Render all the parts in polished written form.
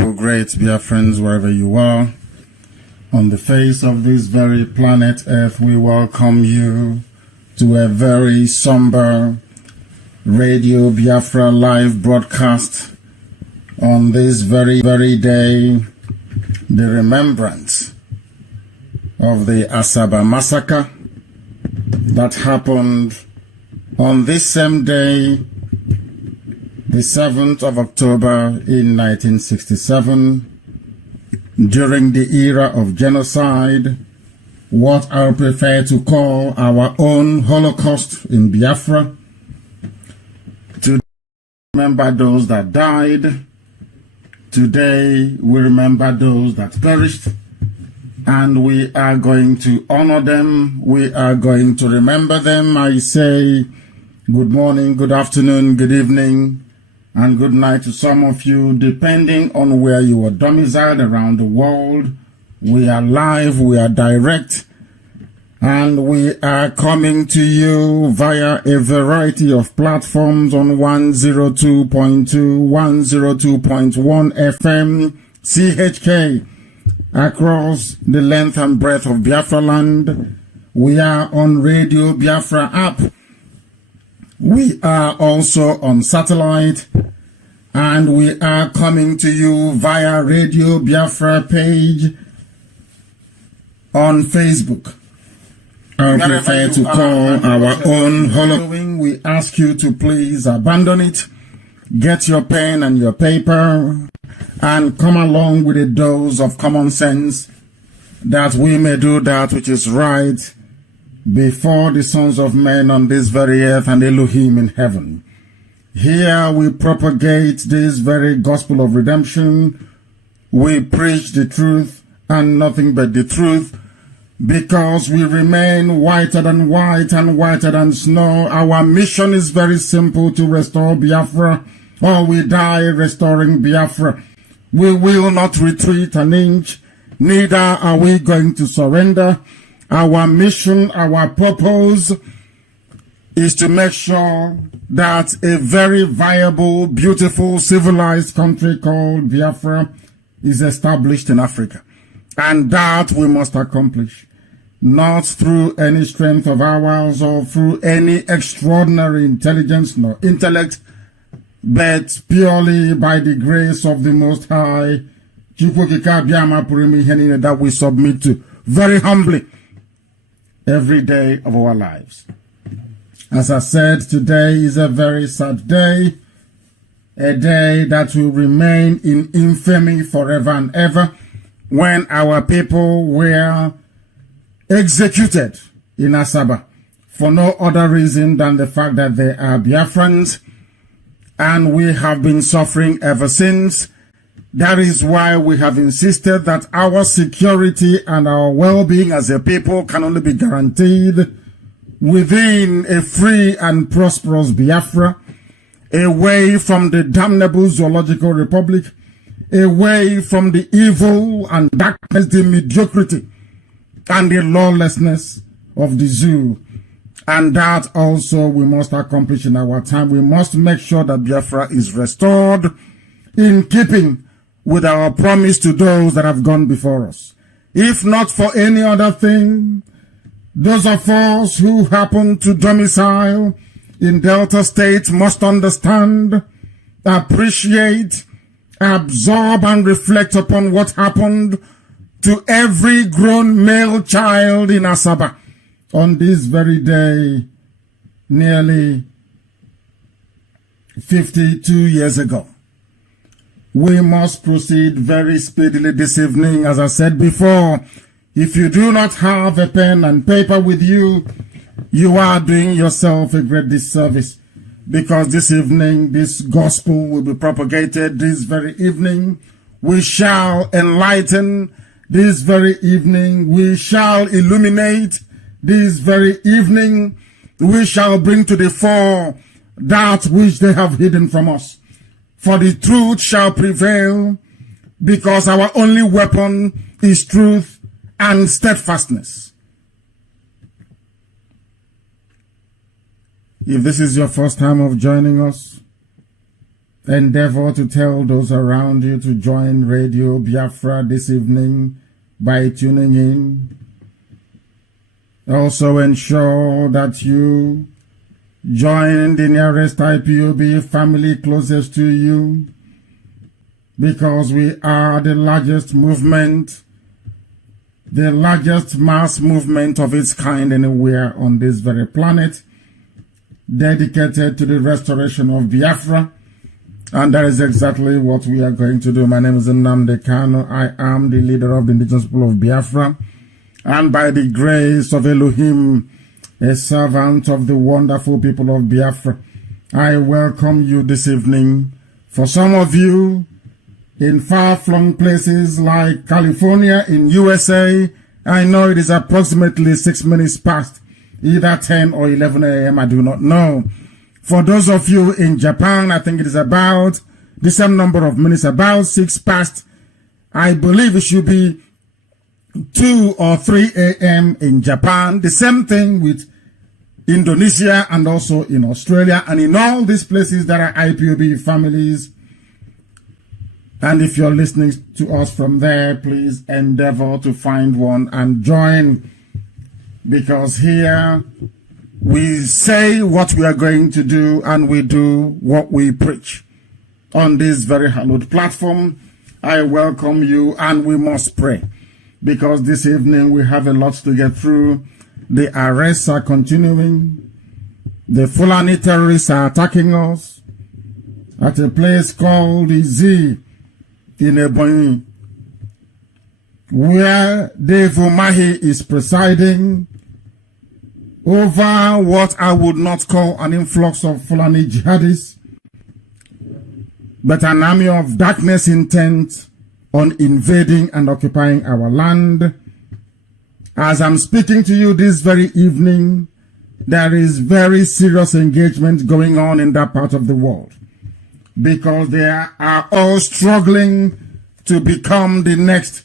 people, great Biafrans, wherever you are, on the face of this very planet Earth, we welcome you to a very somber Radio Biafra live broadcast on this very day, the remembrance of the Asaba Massacre that happened on this same day, the 7th of October in 1967, during the era of genocide, what I prefer to call our own Holocaust in Biafra. To remember those that died, today we remember those that perished, and we are going to honor them, we are going to remember them. I say good morning, good afternoon, good evening, and good night to some of you, depending on where you are domiciled around the world. We are live, we are direct, and we are coming to you via a variety of platforms on 102.2, 102.1 FM, CHK, across the length and breadth of Biafra land. We are on Radio Biafra app. We are also on satellite, and we are coming to you via Radio Biafra page on Facebook. I prefer to call our own Holocaust. We ask you to please abandon it, get your pen and your paper, and come along with a dose of common sense, that we may do that which is right before the sons of men on this very earth and Elohim in heaven. Here we propagate this very gospel of redemption. We preach the truth and nothing but the truth, because we remain whiter than white and whiter than snow. Our mission is very simple: to restore Biafra, or we die restoring Biafra. We will not retreat an inch, neither are we going to surrender. Our mission, our purpose is to make sure that a very viable, beautiful, civilized country called Biafra is established in Africa. And that we must accomplish, not through any strength of ours or through any extraordinary intelligence nor intellect, but purely by the grace of the Most High, that we submit to very humbly every day of our lives. As I said, today is a very sad day, a day that will remain in infamy forever and ever, when our people were executed in Asaba for no other reason than the fact that they are Biafrans, and we have been suffering ever since. That is why we have insisted that our security and our well-being as a people can only be guaranteed within a free and prosperous Biafra, away from the damnable zoological republic, away from the evil and darkness, the mediocrity and the lawlessness of the zoo. And that also we must accomplish in our time. We must make sure that Biafra is restored in keeping with our promise to those that have gone before us. If not for any other thing, those of us who happen to domicile in Delta State must understand, appreciate, absorb and reflect upon what happened to every grown male child in Asaba on this very day, nearly 52 years ago. We must proceed very speedily this evening. As I said before, if you do not have a pen and paper with you, you are doing yourself a great disservice, because this evening, this gospel will be propagated. This very evening, we shall enlighten. This very evening, we shall illuminate. This very evening, we shall bring to the fore that which they have hidden from us. For the truth shall prevail, because our only weapon is truth and steadfastness. If this is your first time of joining us, endeavor to tell those around you to join Radio Biafra this evening by tuning in. Also ensure that you join the nearest IPOB family closest to you, because we are the largest movement, the largest mass movement of its kind anywhere on this very planet, dedicated to the restoration of Biafra. And that is exactly what we are going to do. My name is Nnamdi Kanu. I am the leader of the indigenous people of Biafra. And by the grace of Elohim, a servant of the wonderful people of Biafra, I welcome you this evening. For some of you in far-flung places like California in USA, I know it is approximately 6 minutes past, either 10 or 11 a.m., I do not know. For those of you in Japan, I think it is about the same number of minutes, about 6 past. I believe it should be 2 or 3 a.m. in Japan. The same thing with Indonesia and also in Australia. And in all these places, there are IPOB families. And if you're listening to us from there, please endeavor to find one and join. Because here we say what we are going to do and we do what we preach. On this very hallowed platform, I welcome you, and we must pray. Because this evening we have a lot to get through. The arrests are continuing. The Fulani terrorists are attacking us at a place called Izi in Ebonyi, where Dave Umahi is presiding over what I would not call an influx of Fulani jihadists, but an army of darkness intent on invading and occupying our land. As I'm speaking to you this very evening, there is very serious engagement going on in that part of the world, because they are all struggling to become the next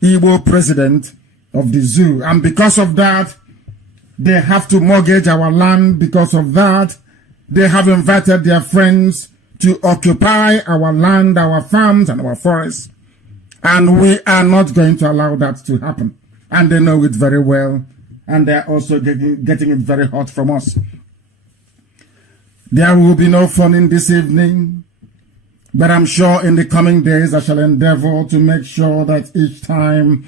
Igbo president of the zoo. And because of that, they have to mortgage our land. Because of that, they have invited their friends to occupy our land, our farms, and our forests. And we are not going to allow that to happen. And they know it very well. And they're also getting it very hot from us. There will be no fun in this evening. But I'm sure in the coming days I shall endeavor to make sure that each time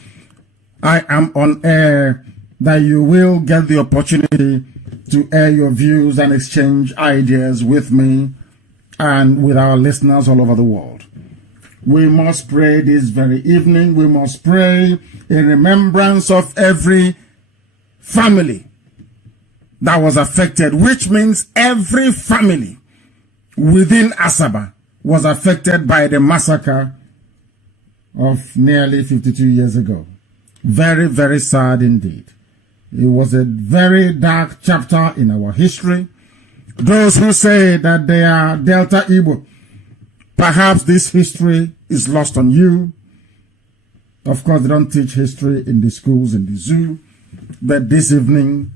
I am on air, that you will get the opportunity to air your views and exchange ideas with me and with our listeners all over the world. We must pray this very evening. We must pray in remembrance of every family that was affected, which means every family within Asaba was affected by the massacre of nearly 52 years ago. Very, very sad indeed. It was a very dark chapter in our history. Those who say that they are Delta Igbo, perhaps this history is lost on you. Of course, they don't teach history in the schools, in the zoo. But this evening,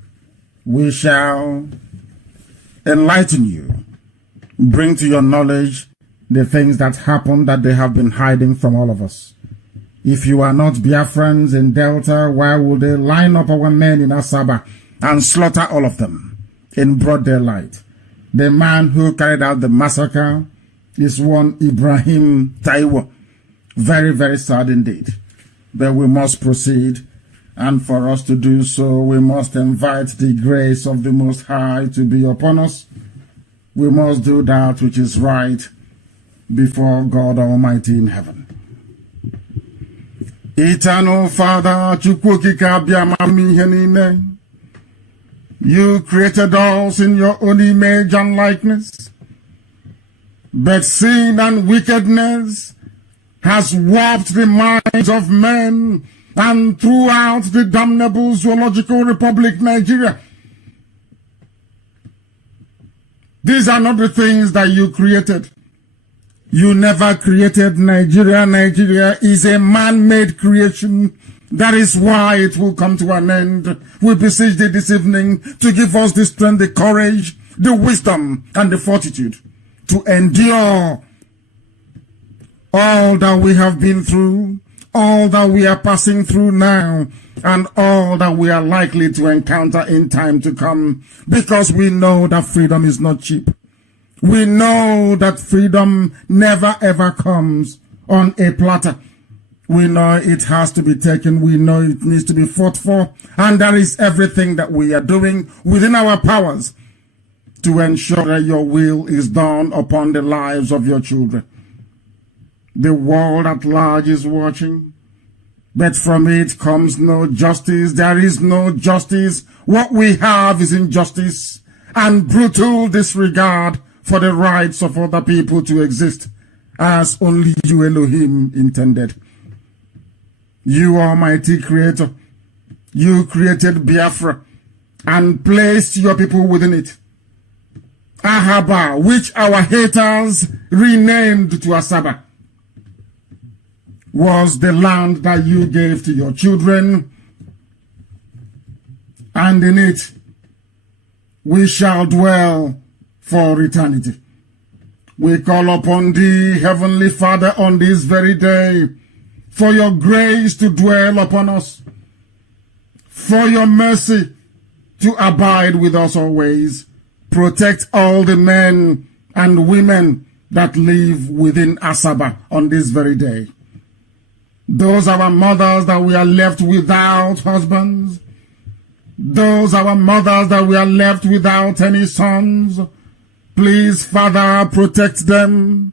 we shall enlighten you, bring to your knowledge the things that happened that they have been hiding from all of us. If you are not Biafrans in Delta, why would they line up our men in Asaba and slaughter all of them in broad daylight? The man who carried out the massacre is one Ibrahim Taiwo. Very, very sad indeed. But we must proceed, and for us to do so, we must invite the grace of the Most High to be upon us. We must do that which is right before God Almighty in heaven. Eternal Father, you created us in your own image and likeness, but sin and wickedness has warped the minds of men, and throughout the damnable Zoological Republic, Nigeria. These are not the things that you created. You never created Nigeria. Nigeria is a man-made creation. That is why it will come to an end. We beseech thee this evening to give us the strength, the courage, the wisdom, and the fortitude to endure all that we have been through, all that we are passing through now, and all that we are likely to encounter in time to come, because we know that freedom is not cheap. We know that freedom never ever comes on a platter. We know it has to be taken. We know it needs to be fought for. And that is everything that we are doing within our powers to ensure that your will is done upon the lives of your children. The world at large is watching, but from it comes no justice. There is no justice. What we have is injustice and brutal disregard for the rights of other people to exist as only you, Elohim, intended. You, Almighty Creator, you created Biafra and placed your people within it. Ahaba, which our haters renamed to Asaba, was the land that you gave to your children, and in it we shall dwell for eternity. We call upon thee, Heavenly Father, on this very day, for your grace to dwell upon us, for your mercy to abide with us always. Protect all the men and women that live within Asaba on this very day. Those our mothers that we are left without husbands, those our mothers that we are left without any sons, please, Father, protect them.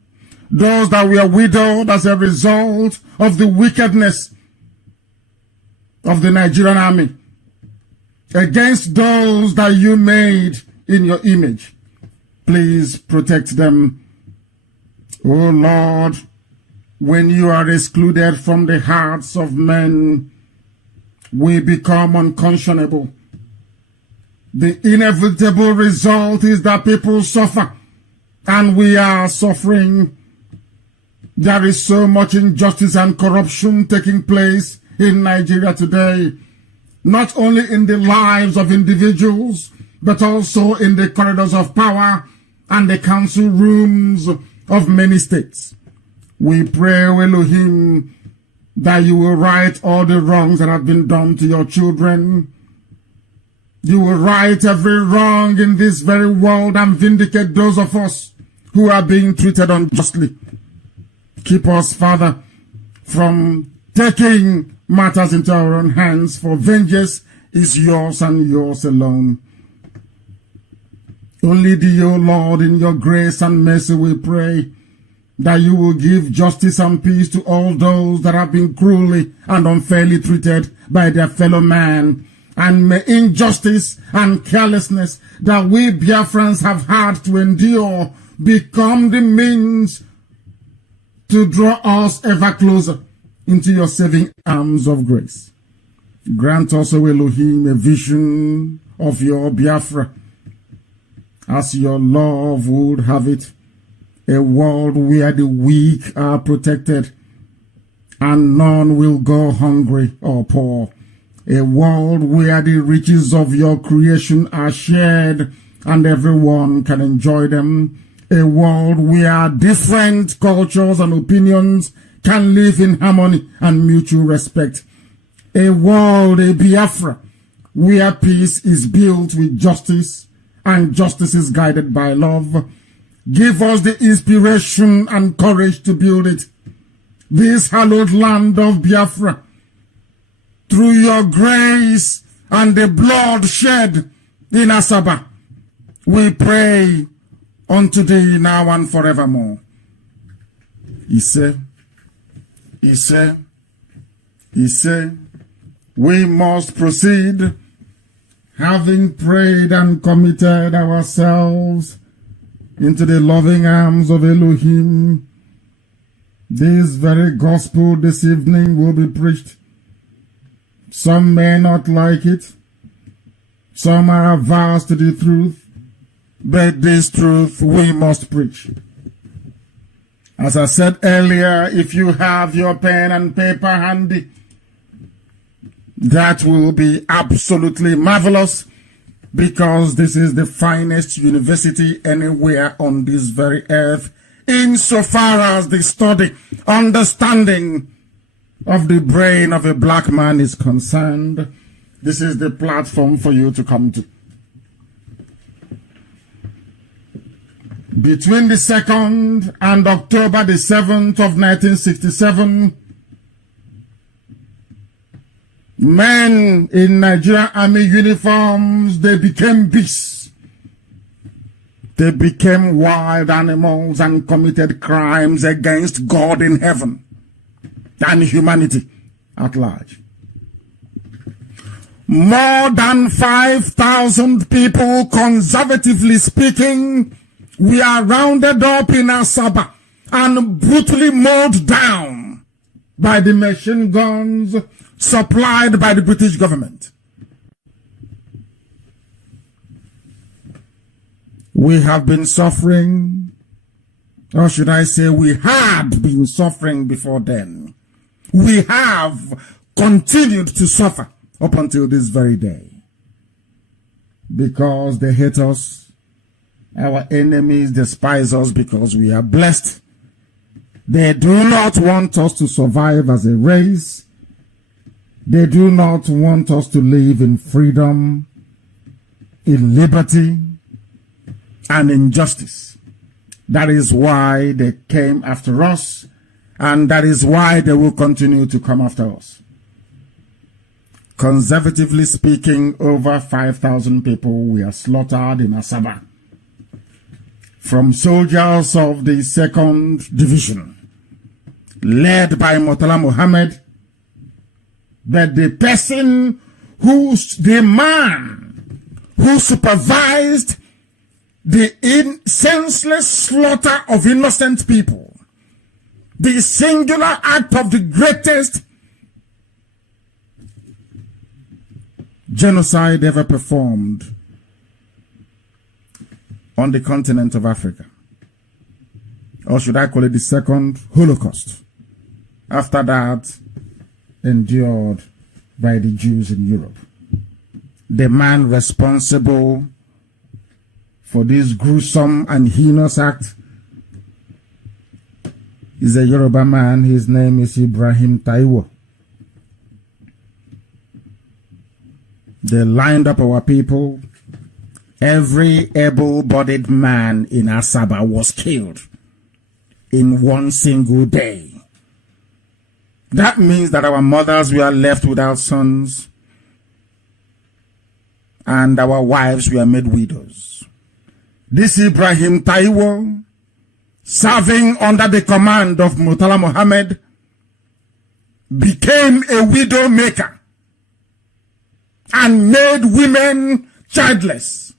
Those that we are widowed as a result of the wickedness of the Nigerian army against those that you made in your image, please protect them. Oh Lord, when you are excluded from the hearts of men, we become unconscionable. The inevitable result is that people suffer, and we are suffering. There is so much injustice and corruption taking place in Nigeria today, not only in the lives of individuals, but also in the corridors of power and the council rooms of many states. We pray, Elohim, that you will right all the wrongs that have been done to your children. You will right every wrong in this very world and vindicate those of us who are being treated unjustly. Keep us, Father, from taking matters into our own hands, for vengeance is yours and yours alone. Only thee, O Lord, in your grace and mercy we pray that you will give justice and peace to all those that have been cruelly and unfairly treated by their fellow man. And may injustice and carelessness that we Biafrans have had to endure become the means to draw us ever closer into your saving arms of grace. Grant us, O Elohim, a vision of your Biafra, as your love would have it, a world where the weak are protected and none will go hungry or poor, a world where the riches of your creation are shared and everyone can enjoy them, a world where different cultures and opinions can live in harmony and mutual respect, a world, a Biafra, where peace is built with justice and justice is guided by love. Give us the inspiration and courage to build it, this hallowed land of Biafra, through your grace and the blood shed in Asaba. We pray unto thee now and forevermore. He said, we must proceed, having prayed and committed ourselves into the loving arms of Elohim. This very gospel this evening will be preached. Some may not like it. Some are averse to the truth. But this truth we must preach. As I said earlier, if you have your pen and paper handy, that will be absolutely marvelous, because this is the finest university anywhere on this very earth, insofar as the study, understanding of the brain of a black man is concerned, this is the platform for you to come to. Between the 2nd and October the 7th of 1967, men in Nigerian army uniforms, they became beasts. They became wild animals and committed crimes against God in heaven and humanity at large. More than 5,000 people, conservatively speaking, we are rounded up in Asaba and brutally mowed down by the machine guns supplied by the British government. We have been suffering, or should I say we had been suffering before then. We have continued to suffer up until this very day. Because they hate us, our enemies despise us because we are blessed. They do not want us to survive as a race. They do not want us to live in freedom, in liberty, and in justice. That is why they came after us, and that is why they will continue to come after us. Conservatively speaking, over 5,000 people were slaughtered in Asaba from soldiers of the 2nd Division, led by Murtala Muhammad. But the man who supervised the senseless slaughter of innocent people, the singular act of the greatest genocide ever performed on the continent of Africa, or should I call it the second Holocaust, after that endured by the Jews in Europe. The man responsible for this gruesome and heinous act is a Yoruba man. His name is Ibrahim Taiwo. They lined up our people. Every able-bodied man in Asaba was killed in one single day. That means that our mothers were left without sons, and our wives were made widows. This Ibrahim Taiwo, serving under the command of Murtala Muhammad, became a widow maker and made women childless.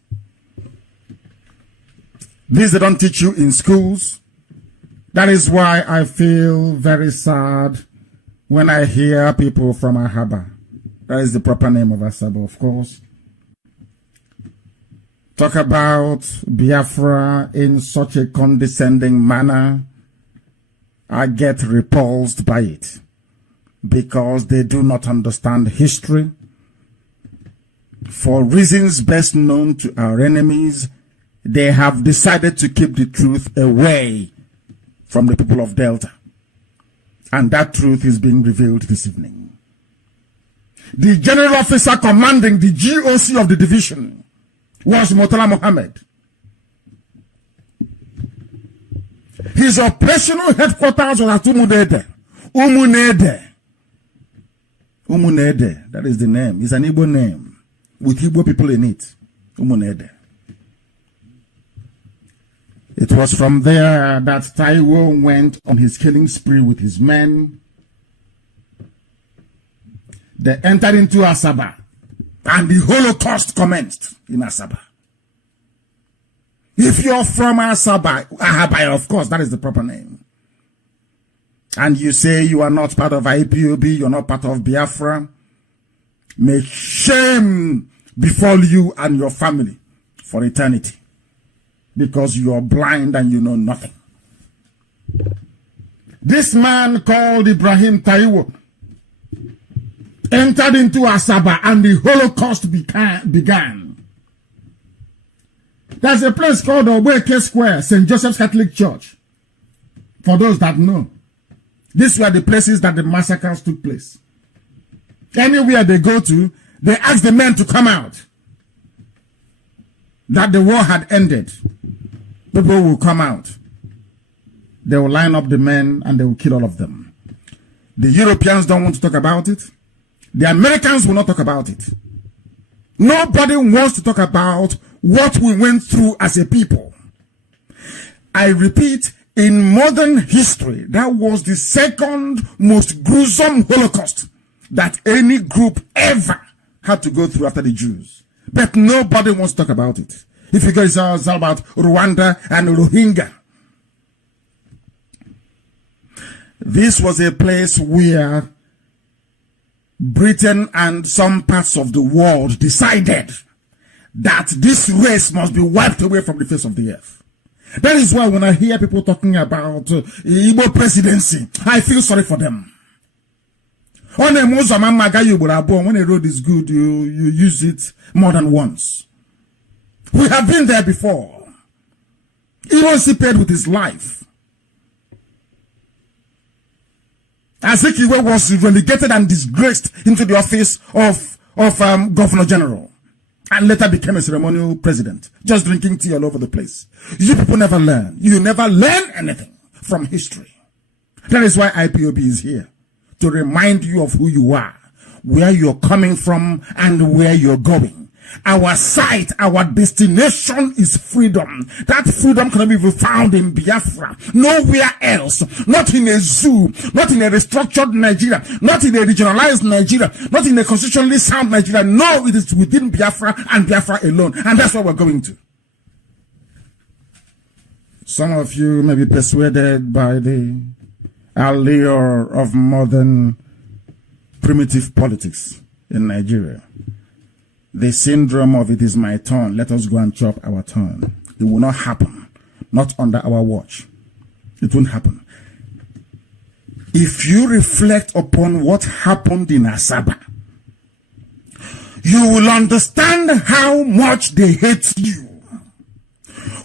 This they don't teach you in schools. That is why I feel very sad when I hear people from Ahaba, that is the proper name of Asaba, of course, talk about Biafra in such a condescending manner. I get repulsed by it because they do not understand history. For reasons best known to our enemies, they have decided to keep the truth away from the people of Delta. And that truth is being revealed this evening. The general officer commanding the GOC of the division was Murtala Muhammad. His operational headquarters was at Umunede. Umunede, that is the name. It's an Igbo name with Igbo people in it. Umunede. It was from there that Taiwo went on his killing spree with his men. They entered into Asaba, and the Holocaust commenced in Asaba. If you're from Asaba, of course, that is the proper name, and you say you are not part of IPOB, you're not part of Biafra, may shame befall you and your family for eternity, because you are blind and you know nothing. This man called Ibrahim Taiwo entered into Asaba and the Holocaust began. There's a place called Obeke Square, St. Joseph's Catholic Church. For those that know, these were the places that the massacres took place. Anywhere they go to, they ask the men to come out. That the war had ended. People will come out. They will line up the men and they will kill all of them. The Europeans don't want to talk about it. The Americans will not talk about it. Nobody wants to talk about what we went through as a people. I repeat, in modern history, that was the second most gruesome Holocaust that any group ever had to go through after the Jews. But nobody wants to talk about it. If you guys are all about Rwanda and Rohingya. This was a place where Britain and some parts of the world decided that this race must be wiped away from the face of the earth. That is why when I hear people talking about Igbo presidency, I feel sorry for them. When a road is good, you use it more than once. We have been there before. Ironsi paid with his life. Azikiwe was relegated and disgraced into the office of Governor General, and later became a ceremonial president, just drinking tea all over the place. You people never learn. You never learn anything from history. That is why IPOB is here, to remind you of who you are, where you're coming from, and where you're going. Our sight, our destination is freedom. That freedom cannot be found in Biafra, nowhere else. Not in a zoo, not in a restructured Nigeria, not in a regionalized Nigeria, not in a constitutionally sound Nigeria. No, it is within Biafra and Biafra alone. And that's what we're going to. Some of you may be persuaded by the allure of modern primitive politics in Nigeria. The syndrome of it is my turn, let us go and chop our turn. It will not happen. Not under our watch. It won't happen. If you reflect upon what happened in Asaba, you will understand how much they hate you.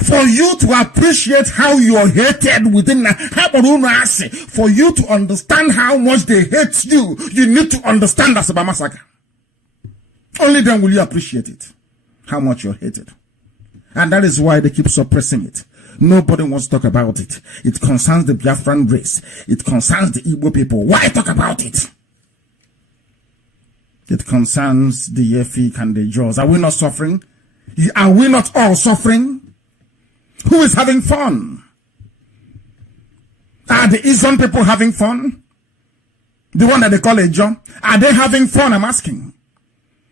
For you to appreciate how you are hated within, for you to understand how much they hate you, you need to understand Asaba Massacre. Only then will you appreciate it, how much you're hated. And that is why they keep suppressing it. Nobody wants to talk about it. It concerns the Biafran race. It concerns the Igbo people. Why talk about it? It concerns the Efik and the Jaws. Are we not suffering? Are we not all suffering? Who is having fun? Are the Izon people having fun? The one that they call a John? Are they having fun? I'm asking.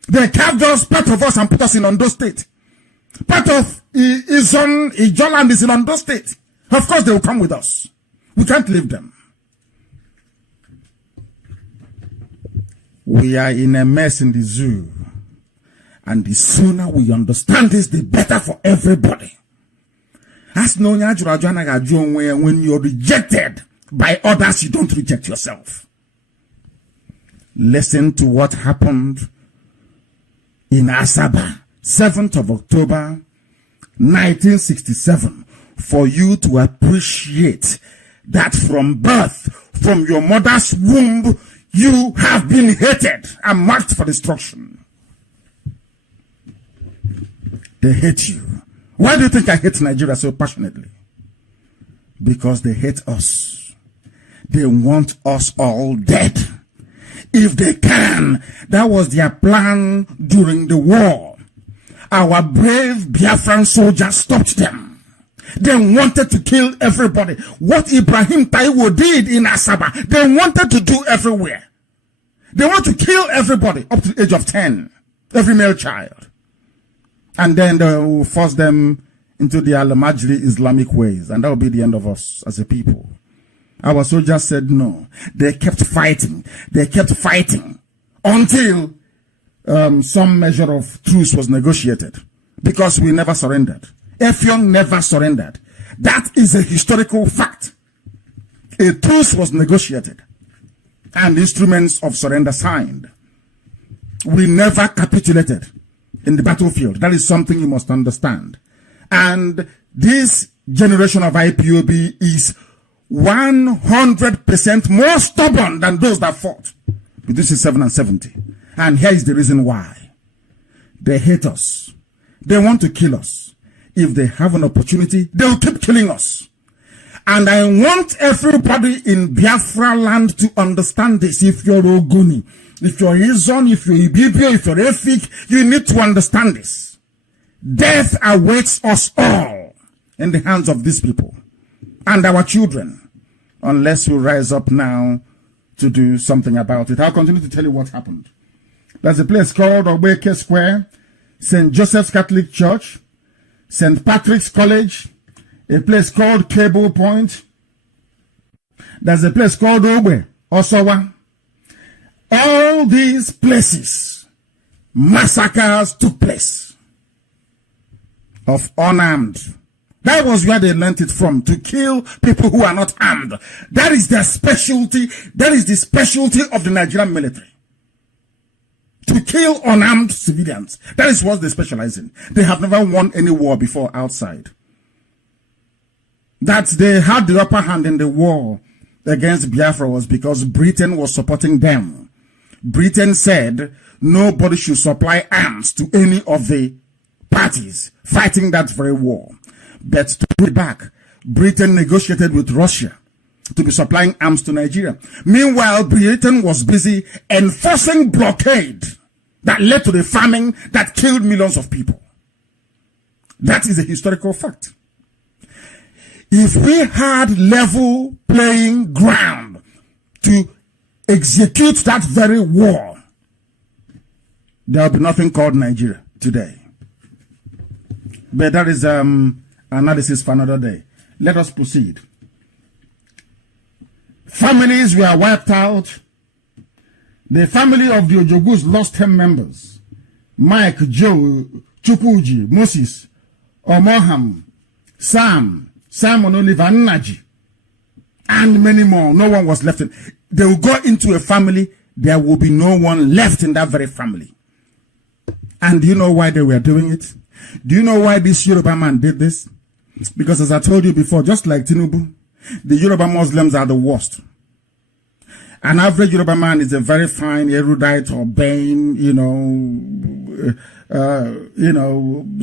They carved us, part of us, and put us in Ondo State. Part of Ijoland is in Ondo State. Of course, they will come with us. We can't leave them. We are in a mess in the zoo. And the sooner we understand this, the better for everybody. As when you're rejected by others, you don't reject yourself. Listen to what happened in Asaba, 7th of October, 1967, for you to appreciate that from birth, from your mother's womb, you have been hated and marked for destruction. They hate you. Why do you think I hate Nigeria so passionately? Because they hate us. They want us all dead. If they can. That was their plan during the war. Our brave Biafran soldiers stopped them. They wanted to kill everybody. What Ibrahim Taiwo did in Asaba, they wanted to do everywhere. They want to kill everybody up to the age of 10. Every male child. And then they will force them into the Al-Majri Islamic ways. And that will be the end of us as a people. Our soldiers said no. They kept fighting. They kept fighting until some measure of truce was negotiated. Because we never surrendered. Effiong never surrendered. That is a historical fact. A truce was negotiated. And instruments of surrender signed. We never capitulated in the battlefield. That is something you must understand. And this generation of IPOB is 100% more stubborn than those that fought between 67 and 70. And here is the reason why. They hate us. They want to kill us. If they have an opportunity, they will keep killing us. And I want everybody in Biafra land to understand this. If you're Oguni, if you're Izon, if you're Ibibio, if you're Efik, you need to understand this. Death awaits us all in the hands of these people and our children, unless we rise up now to do something about it. I'll continue to tell you what happened. There's a place called Obeke Square, St. Joseph's Catholic Church, St. Patrick's College, a place called Cable Point. There's a place called Obe, Osowa. All these places, massacres took place of unarmed. That was where they learned it from, to kill people who are not armed. That is their specialty. That is the specialty of the Nigerian military. To kill unarmed civilians. That is what they specialize in. They have never won any war before outside. That they had the upper hand in the war against Biafra was because Britain was supporting them. Britain said nobody should supply arms to any of the parties fighting that very war. But to put it back, Britain negotiated with Russia to be supplying arms to Nigeria. Meanwhile, Britain was busy enforcing blockade that led to the famine that killed millions of people. That is a historical fact. If we had level playing ground to execute that very war, there will be nothing called Nigeria today. But that is analysis for another day. Let us proceed. Families were wiped out. The family of the Ojogus lost 10 members. Mike, Joe, Chukwuji, Moses, Omoham, Sam, Simon Oliver, Naji, and many more. No one was left. They will go into a family. There will be no one left in that very family. And do you know why they were doing it? Do you know why this Yoruba man did this? Because as I told you before, just like Tinubu, the Yoruba Muslims are the worst. An average Yoruba man is a very fine, erudite, urbane,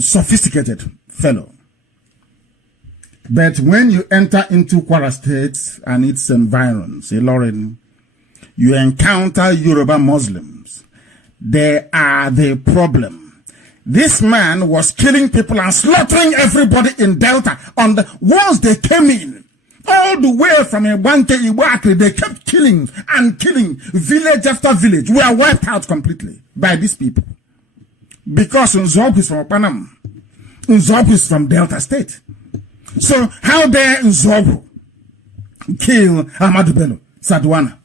sophisticated fellow. But when you enter into Kwara State and its environs, Ilorin, you encounter Yoruba Muslims. They are the problem. This man was killing people and slaughtering everybody in Delta. Once they came in, all the way from Ibanke, Iwakri, they kept killing and killing, village after village. We are wiped out completely by these people. Because Nzobu is from Panama. Nzobu is from Delta State. So how dare Nzobu kill Ahmadu Bello, Sadwana?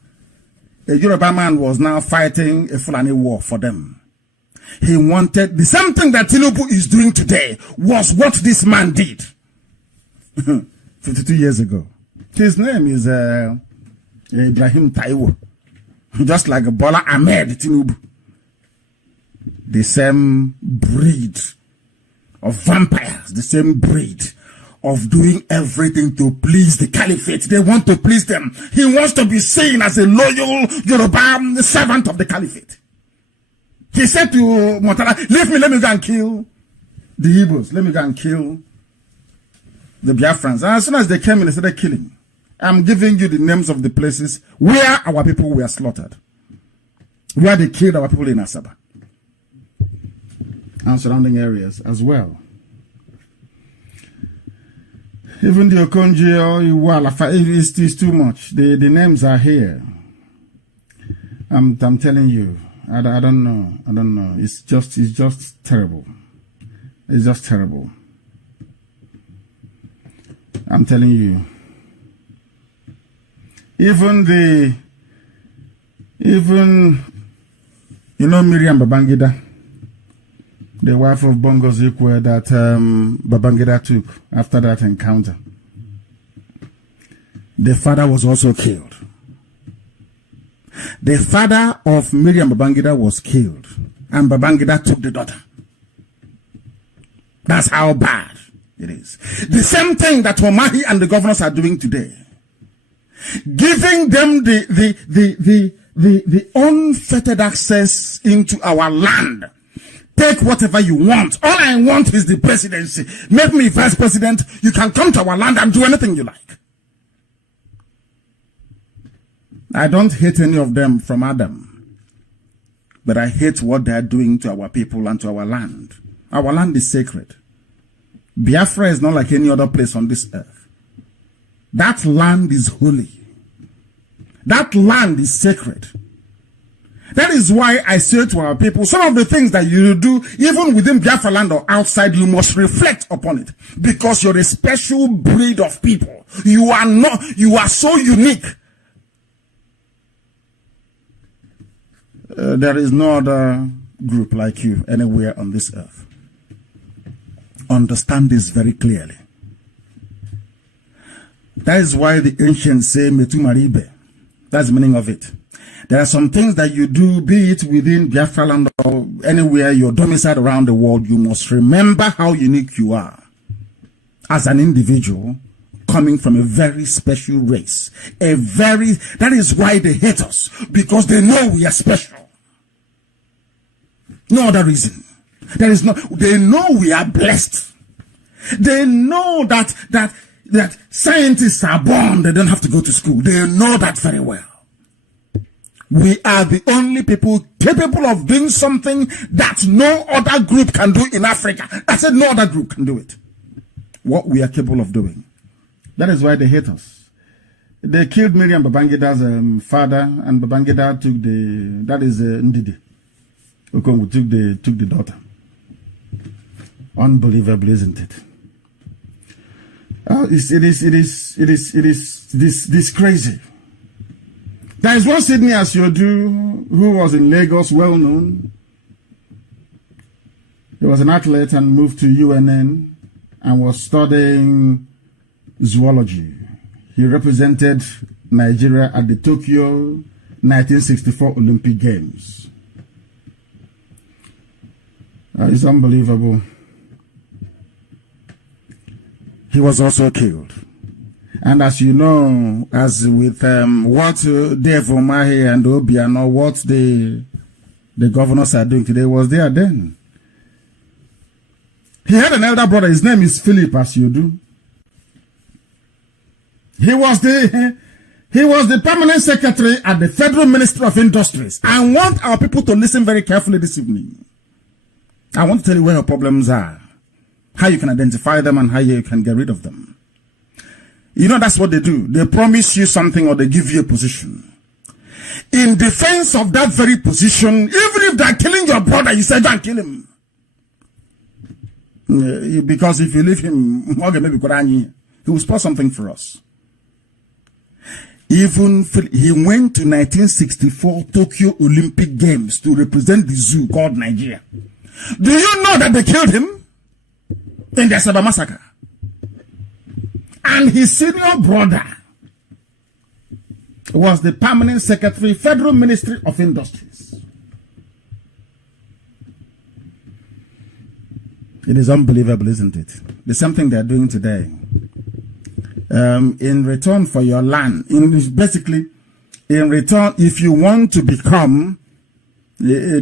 A Yoruba man was now fighting a Fulani war for them. He wanted the same thing that Tinubu is doing today was what this man did 52 years ago. His name is Ibrahim Taiwo, just like Bola Ahmed Tinubu. The same breed of vampires, the same breed of doing everything to please the caliphate. They want to please them. He wants to be seen as a loyal Yoruba servant of the caliphate. He said to Montana, leave me, let me go and kill the Igbos. Let me go and kill the Biafrans. And as soon as they came in, they started killing. I'm giving you the names of the places where our people were slaughtered. Where they killed our people in Asaba. And surrounding areas as well. Even the Okonji or Iwala, it's too much. The names are here. I'm telling you. I don't know. It's just terrible. It's just terrible. I'm telling you. Even Miriam Babangida, the wife of Bongo Zikwe that Babangida took after that encounter. The father was also killed. The father of Miriam Babangida was killed, and Babangida took the daughter. That's how bad it is. The same thing that Omahi and the governors are doing today. giving them the unfettered access into our land. Take whatever you want. All I want is the presidency. Make me vice president. You can come to our land and do anything you like. I don't hate any of them from Adam, but I hate what they are doing to our people and to our land. Our land is sacred. Biafra is not like any other place on this earth. That land is holy. That land is sacred. That is why I say to our people, some of the things that you do, even within Biafra land or outside, you must reflect upon it. Because you're a special breed of people. You are so unique. There is no other group like you anywhere on this earth. Understand this very clearly. That is why the ancients say, Metu Maribe. That's the meaning of it. There are some things that you do, be it within Biafra land or anywhere you're domiciled around the world, you must remember how unique you are as an individual coming from a very special race. That is why they hate us, because they know we are special. No other reason. They know we are blessed. They know that scientists are born, they don't have to go to school. They know that very well. We are the only people capable of doing something that no other group can do in Africa. I said no other group can do it. What we are capable of doing. That is why they hate us. They killed Miriam Babangida's father, and Babangida took Ndidi. Okongu took the daughter. Unbelievable, isn't it? It is crazy. There is one Sydney Asiodu who was in Lagos, well known. He was an athlete and moved to UNN and was studying zoology. He represented Nigeria at the Tokyo 1964 Olympic Games. It's unbelievable. He was also killed. And as you know, as with what Dave Omahe and Obiano, what the governors are doing today, was there then. He had an elder brother. His name is Philip, as you do. He was the permanent secretary at the Federal Ministry of Industries. I want our people to listen very carefully this evening. I want to tell you where your problems are, how you can identify them, and how you can get rid of them. You know, that's what they do. They promise you something or they give you a position. In defense of that very position, even if they're killing your brother, you say, don't kill him. Because if you leave him, he will spoil something for us. Even he went to 1964 Tokyo Olympic Games to represent the zoo called Nigeria. Do you know that they killed him in the Asaba Massacre? And his senior brother was the permanent secretary, Federal Ministry of Industries. It is unbelievable, isn't it? The same thing they're doing today. In return for your land, basically, in return, if you want to become, they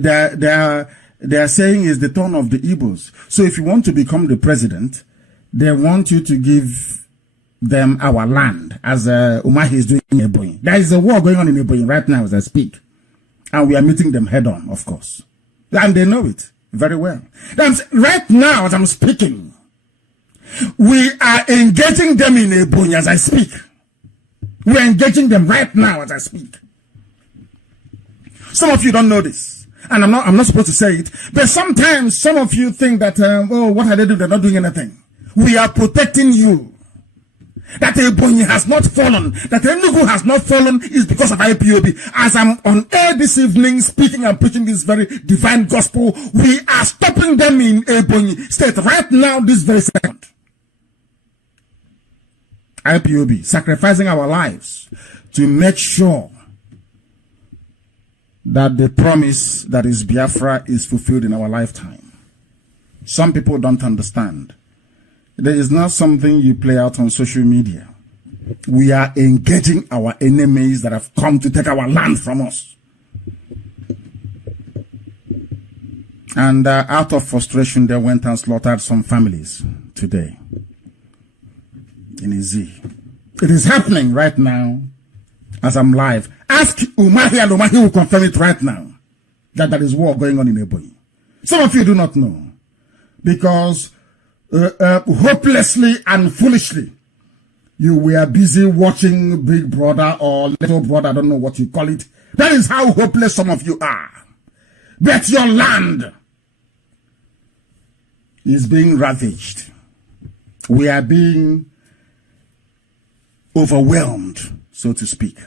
are saying is the turn of the Igbos. So if you want to become the president, they want you to give them our land, as Umahi is doing in Ebonyi. There is a war going on in Ebonyi right now as I speak. And we are meeting them head on, of course. And they know it very well. Right now, as I'm speaking, we are engaging them in Ebonyi as I speak. We are engaging them right now as I speak. Some of you don't know this. And I'm not supposed to say it. But sometimes some of you think that, what are they doing? They're not doing anything. We are protecting you. That Ebonyi has not fallen, that Enugu has not fallen is because of IPOB. As I'm on air this evening speaking and preaching this very divine gospel, we are stopping them in Ebonyi state right now, this very second. IPOB, sacrificing our lives to make sure that the promise that is Biafra is fulfilled in our lifetime. Some people don't understand. There is not something you play out on social media. We are engaging our enemies that have come to take our land from us. And out of frustration, they went and slaughtered some families today in Izzi. It is happening right now as I'm live. Ask Umahi, and Umahi will confirm it right now that there is war going on in Ebonyi. Some of you do not know because hopelessly and foolishly you were busy watching Big Brother or Little Brother, I don't know what you call it. That is how hopeless some of you are. But your land is being ravaged. We are being overwhelmed, so to speak.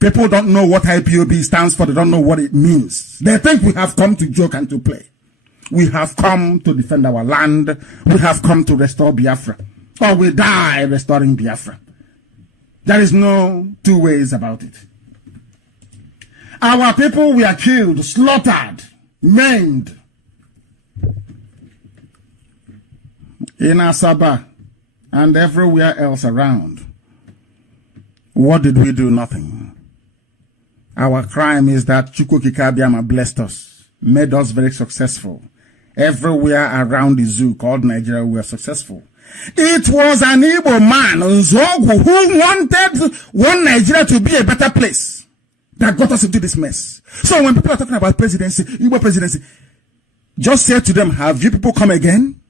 People don't know what IPOB stands for. They don't know what it means. They think we have come to joke and to play. We have come to defend our land. We have come to restore Biafra. Or we die restoring Biafra. There is no two ways about it. Our people were killed, slaughtered, maimed in Asaba and everywhere else around. What did we do? Nothing. Our crime is that Chukwu Kikabiama blessed us, made us very successful. Everywhere around the zoo called Nigeria, we were successful. It was an Igbo man, Nzogu, who wanted one Nigeria to be a better place that got us into this mess. So when people are talking about presidency, Igbo presidency, just say to them, have you people come again?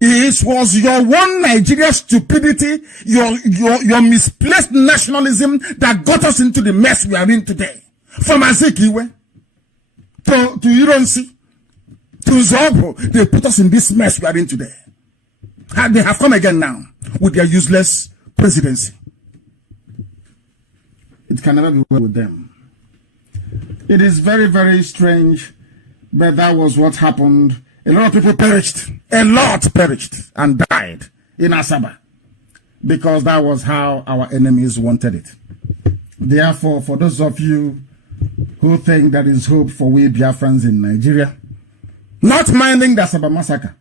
It was your one Nigeria stupidity, your misplaced nationalism that got us into the mess we are in today. From Azikiwe to Ironsi to Zogo, they put us in this mess we are in today. They have come again now with their useless presidency. It can never be well with them. It is very, very strange, but that was what happened. A lot of people perished. A lot perished and died in Asaba because that was how our enemies wanted it. Therefore, for those of you who think there is hope for we Biafrans in Nigeria, not minding the Asaba Massacre,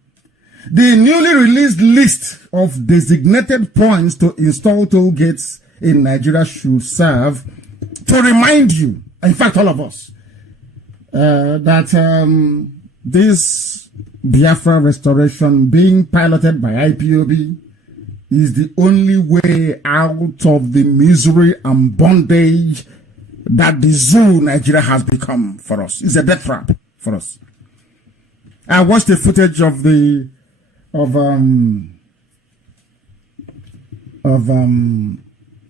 the newly released list of designated points to install toll gates in Nigeria should serve to remind you, in fact all of us, that this Biafra restoration being piloted by IPOB is the only way out of the misery and bondage that the zoo Nigeria has become for us. It's a death trap for us. I watched the footage of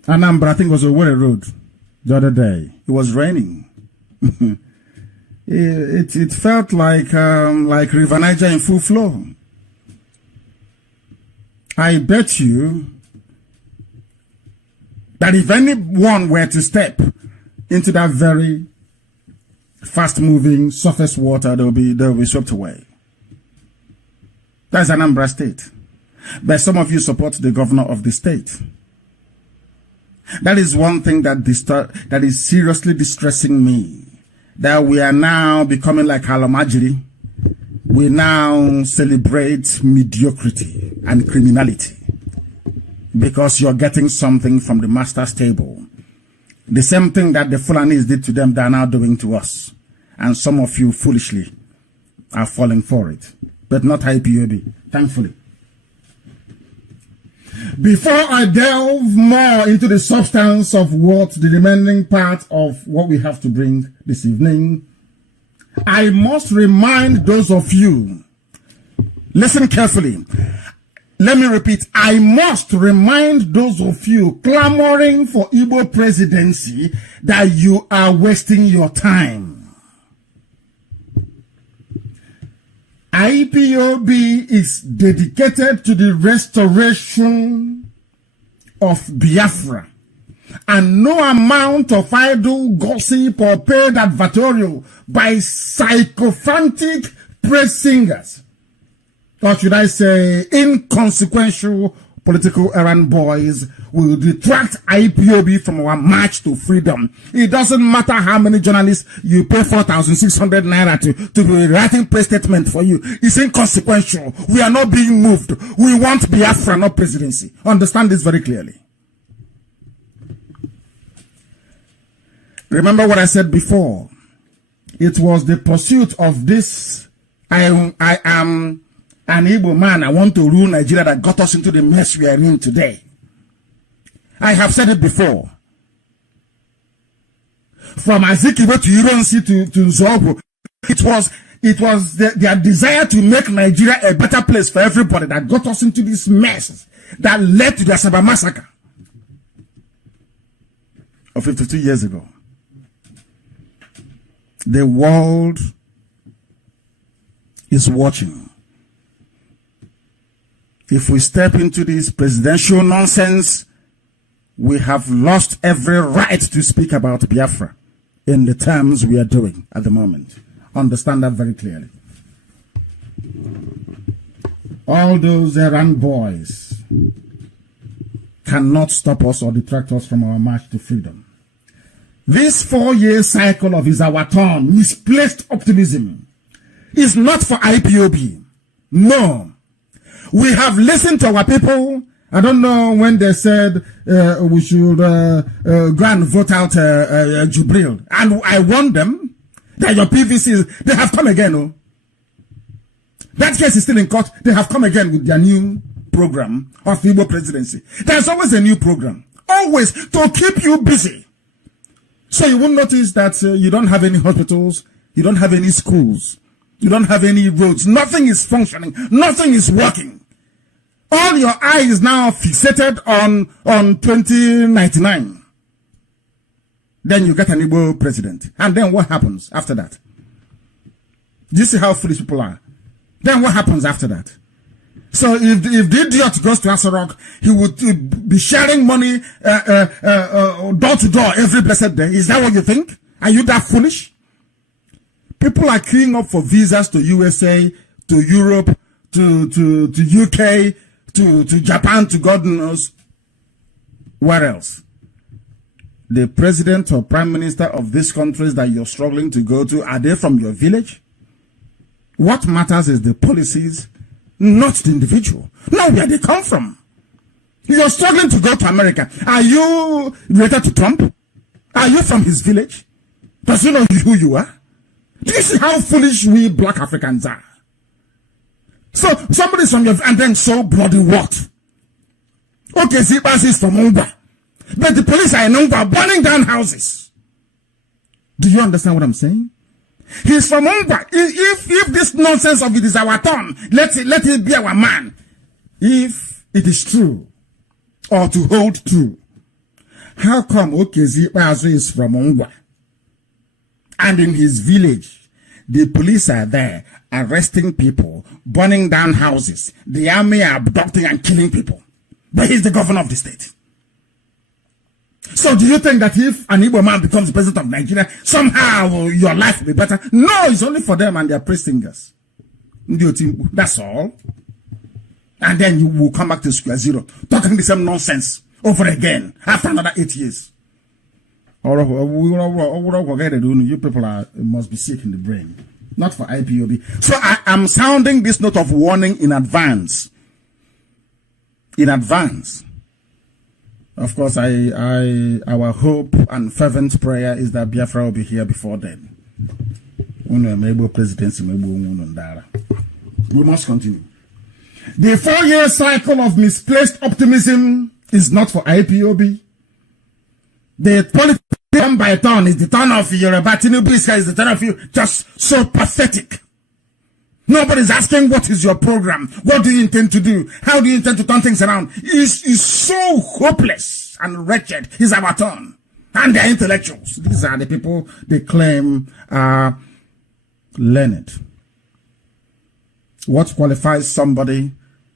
Anambra, I think it was a Owerri Road the other day. It was raining. It felt like River Niger in full flow. I bet you that if anyone were to step into that very fast-moving surface water, they'll be swept away. That's Anambra State. But some of you support the governor of the state. That is one thing that is seriously distressing me. That we are now becoming like Alamajiri. We now celebrate mediocrity and criminality because you're getting something from the master's table. The same thing that the Fulanis did to them, they are now doing to us. And some of you foolishly are falling for it. But not IPOB, thankfully. Before I delve more into the substance of what the remaining part of what we have to bring this evening, I must remind those of you, listen carefully. Let me repeat, I must remind those of you clamoring for Igbo presidency that you are wasting your time. IPOB is dedicated to the restoration of Biafra, and no amount of idle gossip or paid advertorial by sycophantic praise singers, or should I say inconsequential political errand boys will detract IPOB from our march to freedom. It doesn't matter how many journalists you pay 4,600 naira to be writing press statement for you. It's inconsequential. We are not being moved. We want Biafra, not presidency. Understand this very clearly. Remember what I said before. It was the pursuit of this I am an Igbo man, I want to rule Nigeria, that got us into the mess we are in today. I have said it before. From Azikiwe to Ironsi to Zobo, it was their desire to make Nigeria a better place for everybody that got us into this mess that led to the Asaba Massacre of 52 years ago. The world is watching. If we step into this presidential nonsense, we have lost every right to speak about Biafra in the terms we are doing at the moment. Understand that very clearly. All those errand boys cannot stop us or detract us from our march to freedom. This 4-year cycle of is our turn, misplaced optimism, is not for IPOB. No. We have listened to our people. I don't know when they said we should go and vote out Jubril. And I warned them that your PVCs, they have come again. Oh. That case is still in court. They have come again with their new program of Igbo presidency. There's always a new program. Always to keep you busy. So you won't notice that you don't have any hospitals. You don't have any schools. You don't have any roads. Nothing is functioning. Nothing is working. All your eye is now fixated on 2099. Then you get an Igbo president. And then what happens after that? Do you see how foolish people are? Then what happens after that? So if the idiot goes to Asarok, he would be sharing money door to door every blessed day. Is that what you think? Are you that foolish? People are queuing up for visas to USA, to Europe, to UK, to Japan, to God knows where else. The president or prime minister of these countries that you're struggling to go to, are they from your village? What matters is the policies, not the individual. Not where they come from. You're struggling to go to America. Are you related to Trump? Are you from his village? Does he know who you are? Do you see how foolish we black Africans are? So somebody's from your, and then so bloody what? Okay, Zibas is from Umba. But the police are in Umba burning down houses. Do you understand what I'm saying? He's from Umba. If this nonsense of it is our turn, let it be our man. If it is true, or to hold true, how come Zibas is from Umba? And in his village, the police are there arresting people, burning down houses. The army are abducting and killing people. But he's the governor of the state. So do you think that if an Igbo man becomes the president of Nigeria, somehow your life will be better? No, it's only for them and their praise singers. That's all. And then you will come back to square zero, talking the same nonsense over again after another 8 years. You people must be sick in the brain. Not for IPOB. So I am sounding this note of warning in advance. In advance. Of course, our hope and fervent prayer is that Biafra will be here before then. We must continue. The 4-year cycle of misplaced optimism is not for IPOB. The politics turn by turn is the turn of Yoruba. Tinubu is the turn of you. Just so pathetic. Nobody's asking what is your program. What do you intend to do? How do you intend to turn things around? It's so hopeless and wretched. It's our turn. And they're intellectuals. These are the people they claim are learned. What qualifies somebody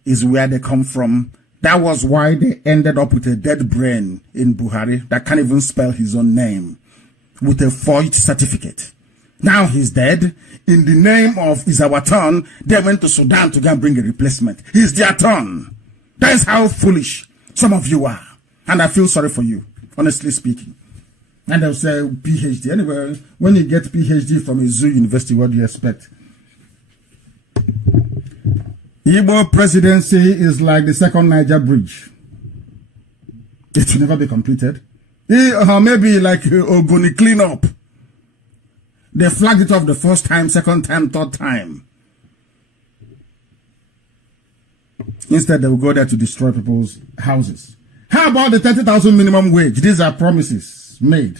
is where they come from. That was why they ended up with a dead brain in Buhari that can't even spell his own name, with a forged certificate. Now he's dead. In the name of "is our turn," they went to Sudan to go and bring a replacement. It's their turn. That is how foolish some of you are. And I feel sorry for you, honestly speaking. And they'll say PhD. Anyway, when you get PhD from a zoo university, what do you expect? Igbo presidency is like the second Niger bridge. It will never be completed. Or maybe like Ogoni cleanup. They flagged it off the first time, second time, third time. Instead, they will go there to destroy people's houses. How about the 30,000 minimum wage? These are promises made.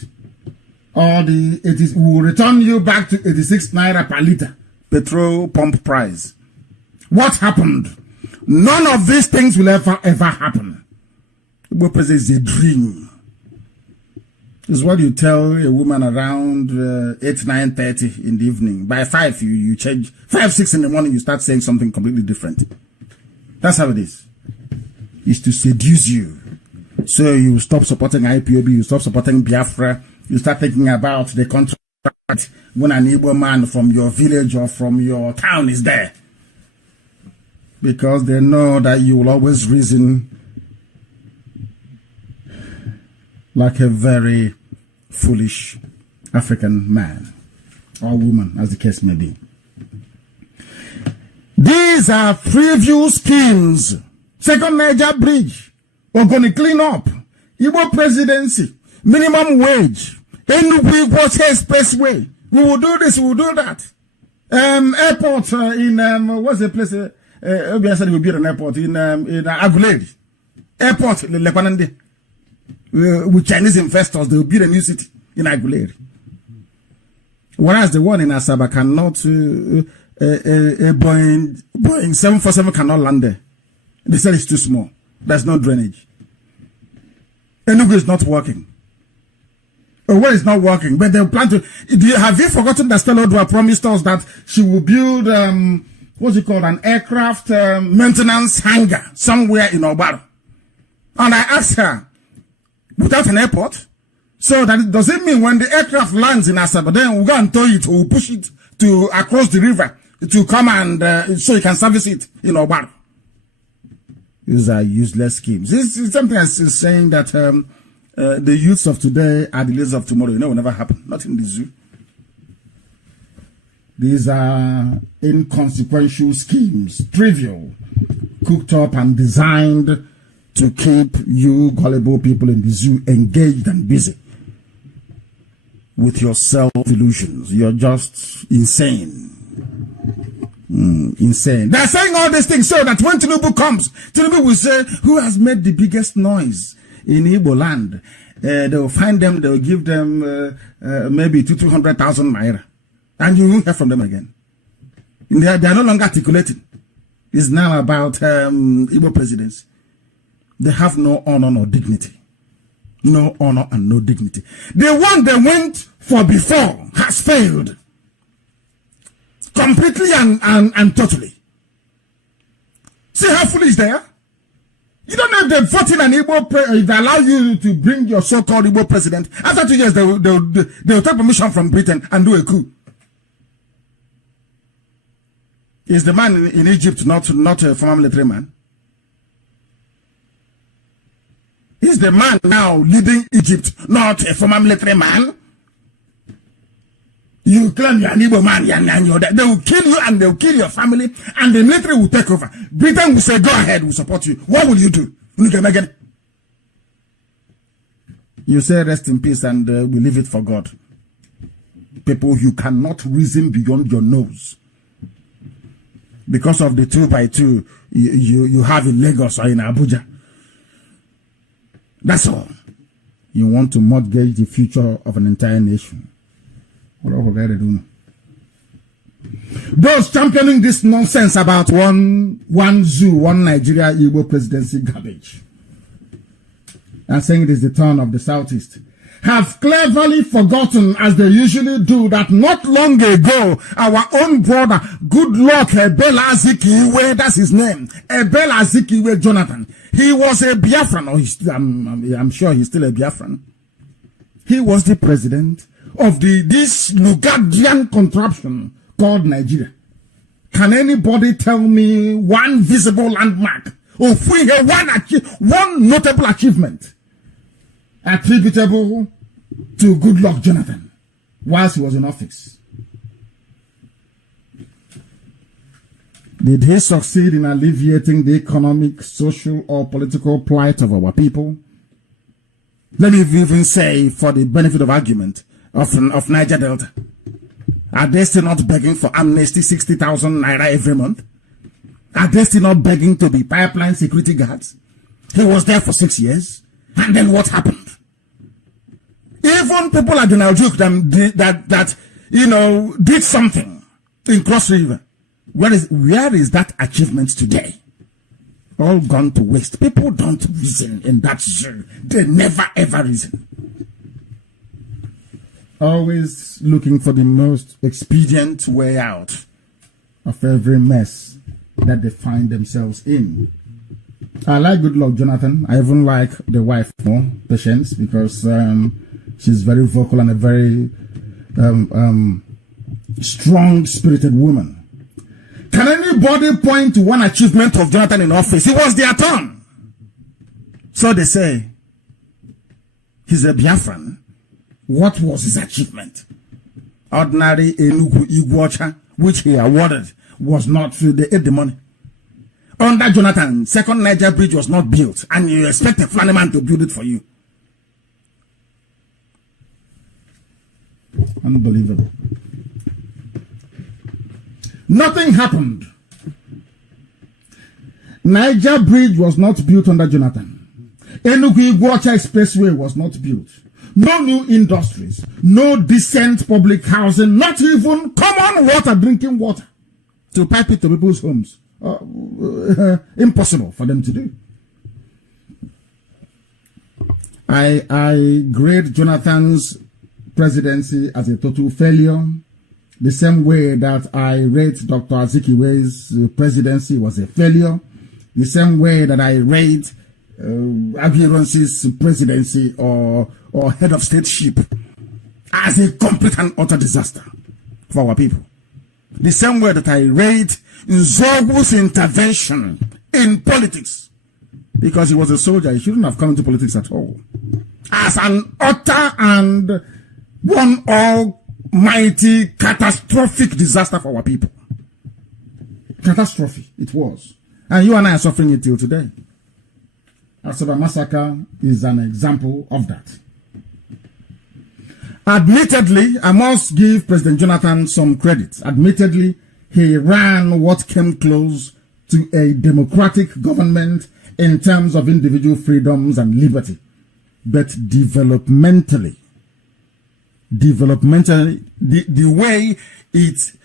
Or we will return you back to 86 naira per liter petrol pump price. What happened? None of these things will ever happen. Igbo president is a dream. It's what you tell a woman around 8, 9:30 in the evening. By 5, you change. 5, 6 in the morning, you start saying something completely different. That's how it is. It's to seduce you. So you stop supporting IPOB, you stop supporting Biafra, you start thinking about the contract when an Igbo man from your village or from your town is there. Because they know that you will always reason like a very foolish African man or woman, as the case may be. These are preview schemes. Second Niger bridge. We're going to clean up. Igbo presidency. Minimum wage. Enugu Water Expressway. We will do this, we will do that. Airport in, what's the place? I said we build an airport in Aguleri. Airport, Lepanande. With Chinese investors, they will build a new city in Aguleri. Whereas the one in Asaba cannot, a Boeing 747 cannot land there. They said it's too small. There's no drainage. Enugu is not working. Where is not working? But they plan to. Have you forgotten that Stella Odua promised us that she will build, what's it called, an aircraft maintenance hangar somewhere in Obaro? And I asked her, without an airport, so that does it mean when the aircraft lands in Asaba, then we'll go and tow it, or we'll push it to across the river to come and so you can service it in Obaro? These are useless schemes. This is something is saying that the youths of today are the leaders of tomorrow. You know, it will never happen. Not in the zoo. These are inconsequential schemes, trivial, cooked up and designed to keep you gullible people in the zoo engaged and busy with your self-illusions. You're just insane. Insane. They're saying all these things so that when Tinubu comes, Tinubu will say, who has made the biggest noise in Igbo land? They will find them, they will give them maybe 200,000 naira. And you won't hear from them again. They are no longer articulating. It's now about Igbo presidents. They have no honor nor dignity. No honor and no dignity. The one they went for before has failed. Completely and totally. See how foolish they are? You don't know if they're voting an Igbo, if they allow you to bring your so-called Igbo president. After 2 years, they will take permission from Britain and do a coup. Is the man in Egypt not a former military man? Is the man now leading Egypt not a former military man? You claim you're an Igbo man, they will kill you and they will kill your family and the military will take over. Britain will say, go ahead, we'll support you. What will you do? You say rest in peace and we leave it for God. People, you cannot reason beyond your nose. Because of the 2x2 you have in Lagos or in Abuja. That's all. You want to mortgage the future of an entire nation. Those championing this nonsense about one zoo, one Nigeria Igbo presidency garbage, and saying it is the turn of the Southeast, have cleverly forgotten, as they usually do, that not long ago, our own brother, Goodluck Ebele Azikiwe, that's his name, Ebele Azikiwe Jonathan, he was a Biafran, or I'm sure he's still a Biafran. He was the president of this Lugardian contraption called Nigeria. Can anybody tell me one visible landmark One notable achievement attributable to Goodluck Jonathan whilst he was in office. Did he succeed in alleviating the economic, social, or political plight of our people? Let me even say, for the benefit of argument, of Niger Delta, are they still not begging for amnesty, 60,000 naira every month? Are they still not begging to be pipeline security guards? He was there for 6 years. And then what happened? Even people like Donald Duke that did something in Cross River. Where is that achievement today? All gone to waste. People don't reason in that zone. They never ever reason. Always looking for the most expedient way out of every mess that they find themselves in. I like Goodluck Jonathan. I even like the wife more, Patience, because she's very vocal and a very strong-spirited woman. Can anybody point to one achievement of Jonathan in office? It was their turn. So they say, he's a Biafran. What was his achievement? Ordinary Enugu Iguacha, which he awarded, was not through the money. Under Jonathan, second Niger bridge was not built, and you expect a Flanaman to build it for you. Unbelievable. Nothing happened. Niger bridge was not built under Jonathan. Enugu Iguacha Expressway was not built. No new industries, no decent public housing, not even common water, drinking water to pipe it to people's homes. Impossible for them to do. I grade Jonathan's presidency as a total failure, the same way that I rate Dr. Azikiwe's presidency was a failure, the same way that I rate Aguirre's presidency or head of stateship as a complete and utter disaster for our people. The same way that I rate Nzogu's intervention in politics, because he was a soldier, he shouldn't have come into politics at all, as an utter and one almighty catastrophic disaster for our people. Catastrophe, it was. And you and I are suffering it till today. Asaba Massacre is an example of that. Admittedly, I must give President Jonathan some credit. Admittedly, he ran what came close to a democratic government in terms of individual freedoms and liberty. But developmentally, the way its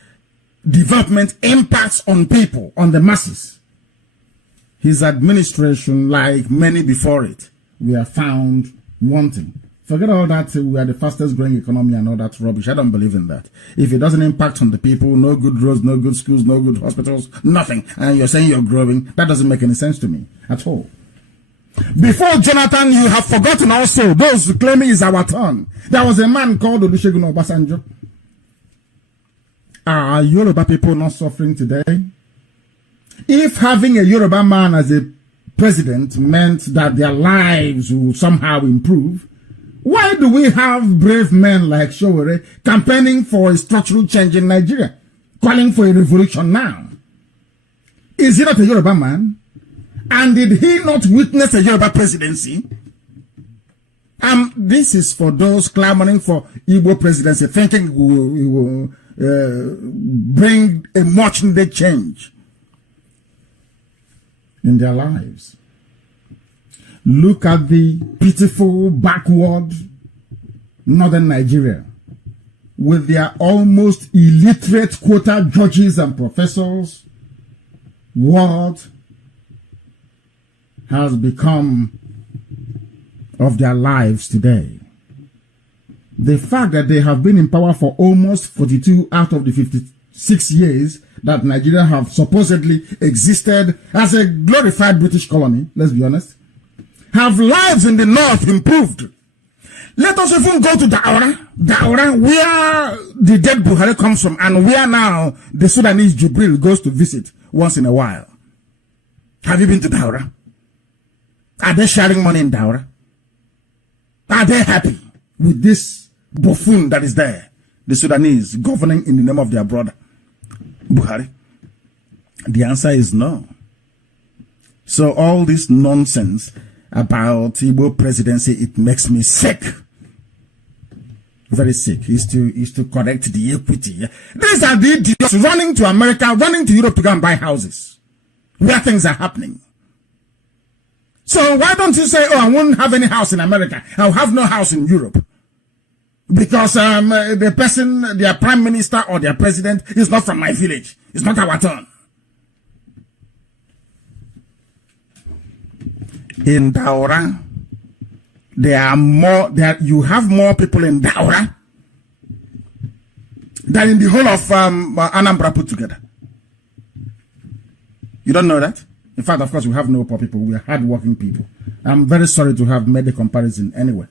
development impacts on people, on the masses, his administration, like many before it, were found wanting. Forget all that we are the fastest growing economy and all that rubbish. I don't believe in that. If it doesn't impact on the people, no good roads, no good schools, no good hospitals, nothing, and you're saying you're growing, that doesn't make any sense to me at all. Before Jonathan, you have forgotten also those claiming it's our turn. There was a man called Olusegun Obasanjo. Are Yoruba people not suffering today? If having a Yoruba man as a president meant that their lives will somehow improve, why do we have brave men like Showore campaigning for a structural change in Nigeria, calling for a revolution now? Is he not a Yoruba man? And did he not witness a Yoruba presidency? This is for those clamoring for Igbo presidency, thinking we will bring a much needed change in their lives. Look at the pitiful, backward northern Nigeria with their almost illiterate quota judges and professors. What has become of their lives today? The fact that they have been in power for almost 42 out of the 56 years that Nigeria have supposedly existed as a glorified British colony, let's be honest, have lives in the north improved. Let us even go to Daura, where the dead Buhari comes from, and where now the Sudanese Jubril goes to visit once in a while. Have you been to Daura? Are they sharing money in Daura? Are they happy with this buffoon that is there, the Sudanese, governing in the name of their brother, Buhari? The answer is no. So all this nonsense about Igbo presidency, it makes me sick. Very sick. Is to correct the equity. These are the idiots running to America, running to Europe to go and buy houses where things are happening. So why don't you say, oh, I won't have any house in America, I'll have no house in Europe? Because the person, their prime minister or their president is not from my village. It's not our turn. In Daura, you have more people in Daura than in the whole of Anambra put together. You don't know that? In fact, of course, we have no poor people. We are hardworking people. I'm very sorry to have made a comparison anyway,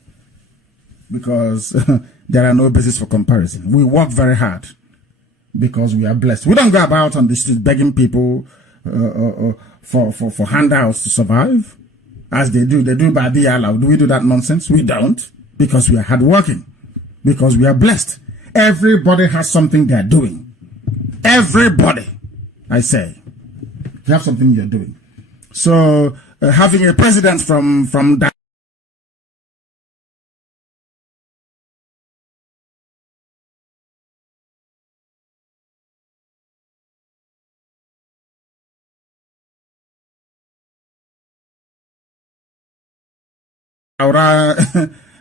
because there are no basis for comparison. We work very hard because we are blessed. We don't go about on the street begging people for handouts to survive, as they do. They do by the allow. Do we do that nonsense? We don't, because we are hardworking, because we are blessed. Everybody has something they're doing. Everybody, I say. You have something you're doing. So having a president from that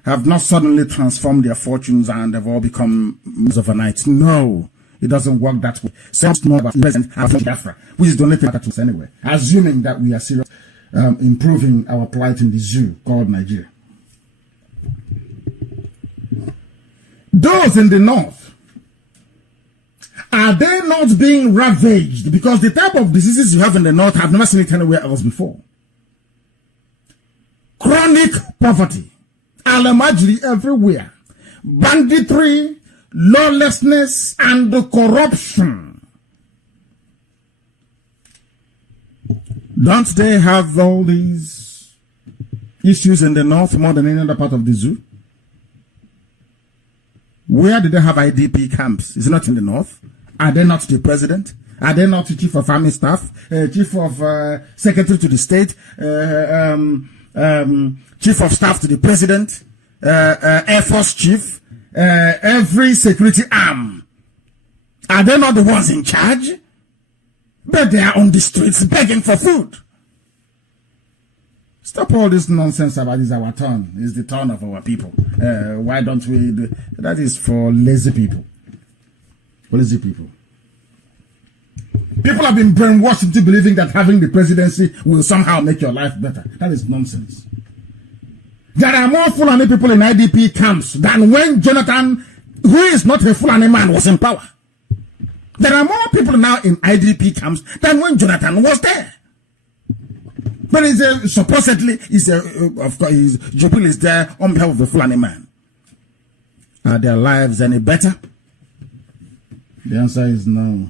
have not suddenly transformed their fortunes and have all become overnight. No. It doesn't work that way. Some know about President Biafra, which is the only thing that matters anyway. Assuming that we are serious improving our plight in the zoo called Nigeria. Those in the north, are they not being ravaged? Because the type of diseases you have in the north, I've never seen it anywhere else before. Chronic poverty, alamajiri everywhere, banditry, lawlessness and corruption. Don't they have all these issues in the north more than any other part of the zoo? Where did they have IDP camps? Is it not in the north? Are they not the president? Are they not the chief of army staff, chief of secretary to the state, chief of staff to the president, air force chief? Every security arm, are they not the ones in charge? But they are on the streets begging for food. Stop all this nonsense about this our turn. It's the turn of our people. Why don't we do that? Is for lazy people. For lazy people. People have been brainwashed into believing that having the presidency will somehow make your life better. That is nonsense. There are more Fulani people in IDP camps than when Jonathan, who is not a Fulani man, was in power. There are more people now in IDP camps than when Jonathan was there. But supposedly, of course, Jubil is there on behalf of the Fulani man. Are their lives any better? The answer is no.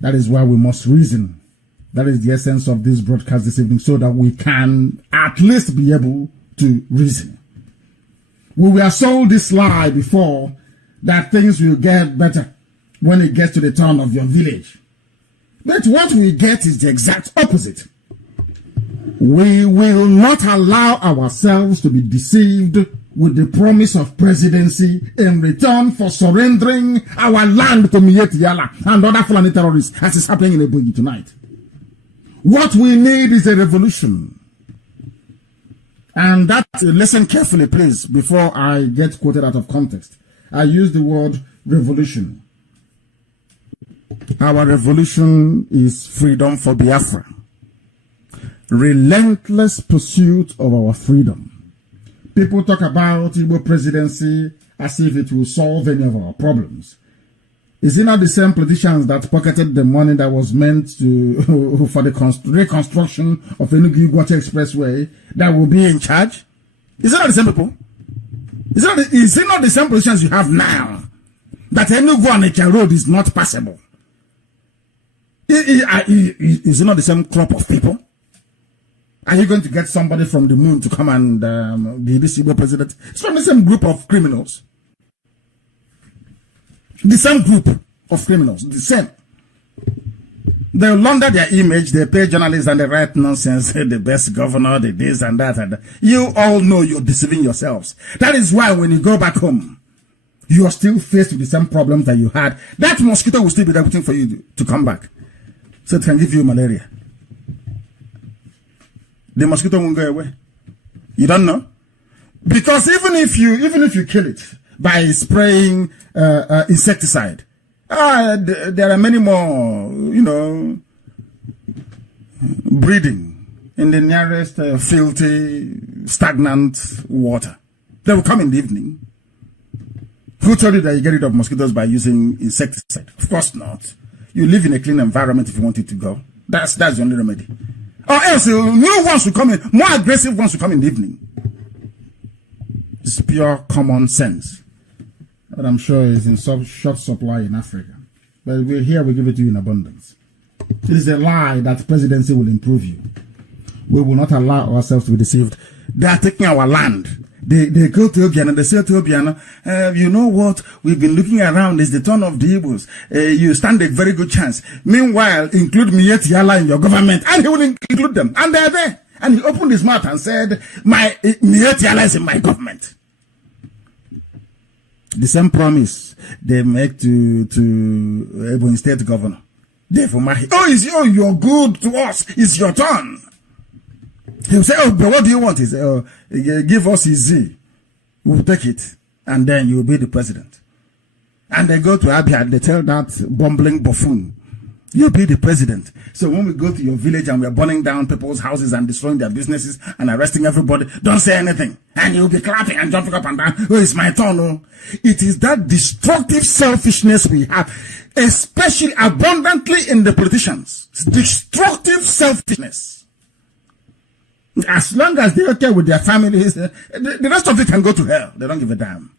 That is why we must reason. That is the essence of this broadcast this evening, so that we can at least be able to reason. We were sold this lie before that things will get better when it gets to the turn of your village. But what we get is the exact opposite. We will not allow ourselves to be deceived with the promise of presidency in return for surrendering our land to Miyetti Yala and other Fulani terrorists, as is happening in Ebonyi tonight. What we need is a revolution. And that, listen carefully, please, before I get quoted out of context. I use the word revolution. Our revolution is freedom for Biafra. Relentless pursuit of our freedom. People talk about Igbo presidency as if it will solve any of our problems. Is it not the same politicians that pocketed the money that was meant to for the reconstruction of Enugu-Iguache Expressway that will be in charge? Is it not the same people? Is it not the same politicians you have now that Enugu-Onitsha road is not passable? Is it not the same crop of people Are you going to get somebody from the moon to come and be this Igbo president? It's from the same group of criminals. The same group of criminals. The same. They launder their image. They pay journalists and they write nonsense. The best governor, the this and that and that. You all know you're deceiving yourselves. That is why when you go back home, you are still faced with the same problems that you had. That mosquito will still be there waiting for you to come back. So it can give you malaria. The mosquito won't go away. You don't know? Because even if you kill it by spraying insecticide, there are many more, breeding in the nearest filthy, stagnant water. They will come in the evening. Who told you that you get rid of mosquitoes by using insecticide? Of course not. You live in a clean environment if you want it to go. That's the only remedy. Or else new ones will come in, more aggressive ones will come in the evening. It's pure common sense. But I'm sure it's in short supply in Africa. But we give it to you in abundance. It is a lie that presidency will improve you. We will not allow ourselves to be deceived. They are taking our land. They go to Obiano, they say to Obiano, you know what, we've been looking around, it's the turn of the Igbos. You stand a very good chance. Meanwhile, include Miet Yala in your government, and he will include them. And they're there. And he opened his mouth and said, Miet Yala is in my government. The same promise they make to Ebonyi State Governor. Therefore, you're good to us, it's your turn. He'll say, but what do you want? He say, give us his Z. We'll take it. And then you'll be the president. And they go to Abia and they tell that bumbling buffoon, you'll be the president. So when we go to your village and we're burning down people's houses and destroying their businesses and arresting everybody, don't say anything. And you'll be clapping and jumping up and down. Oh, it's my turn. Oh. It is that destructive selfishness we have, especially abundantly in the politicians. It's destructive selfishness. As long as they're okay with their families, the rest of it can go to hell. They don't give a damn.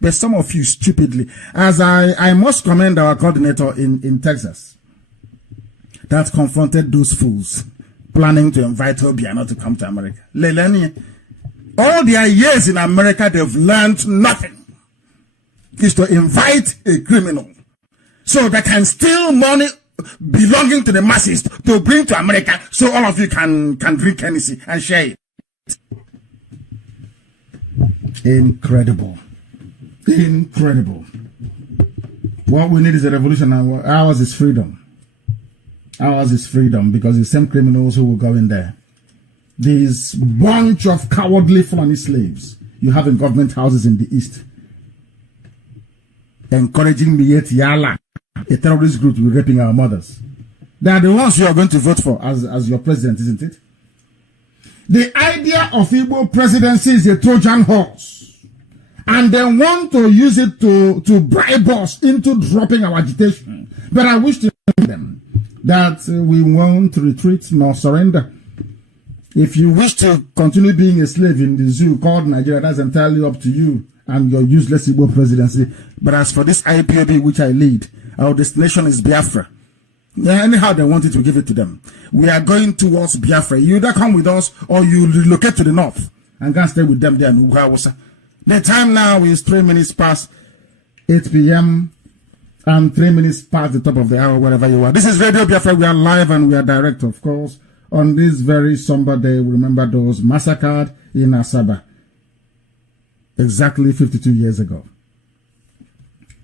But some of you stupidly, as I must commend our coordinator in Texas that confronted those fools planning to invite Obiano to come to America. Lelani, all their years in America, they've learned nothing. Is to invite a criminal so they can steal money belonging to the masses to bring to America so all of you can drink Hennessy and share it. Incredible. Incredible. What we need is a revolution. Ours is freedom. Ours is freedom because the same criminals who will go in there. This bunch of cowardly Fulani slaves you have in government houses in the east encouraging Miet Yala, a terrorist group, to be raping our mothers. They are the ones you are going to vote for as your president, isn't it? The idea of Igbo presidency is a Trojan horse. And they want to use it to bribe us into dropping our agitation. But I wish to tell them that we won't retreat nor surrender. If you wish to continue being a slave in the zoo called Nigeria, that's entirely up to you and your useless Igbo presidency. But as for this IPOB which I lead, our destination is Biafra. Anyhow they want it, we give it to them. We are going towards Biafra. You either come with us or you relocate to the north and go and stay with them there in Ugawasa. The time now is 3 minutes past 8 p.m. and 3 minutes past the top of the hour, wherever you are. This is Radio Biafra. We are live and we are direct, of course. On this very somber day, we remember those massacred in Asaba exactly 52 years ago.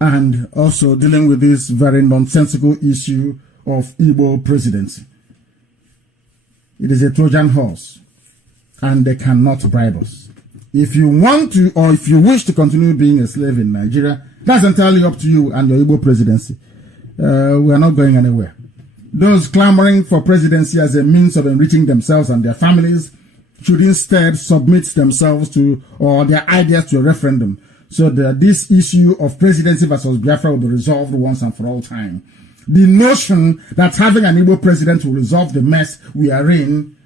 And also dealing with this very nonsensical issue of Igbo presidency. It is a Trojan horse, and they cannot bribe us. If you want to, or if you wish to continue being a slave in Nigeria, that's entirely up to you and your Igbo presidency. We are not going anywhere. Those clamoring for presidency as a means of enriching themselves and their families should instead submit themselves to, or their ideas to, a referendum, so that this issue of presidency versus Biafra will be resolved once and for all time. The notion that having an Igbo president will resolve the mess we are in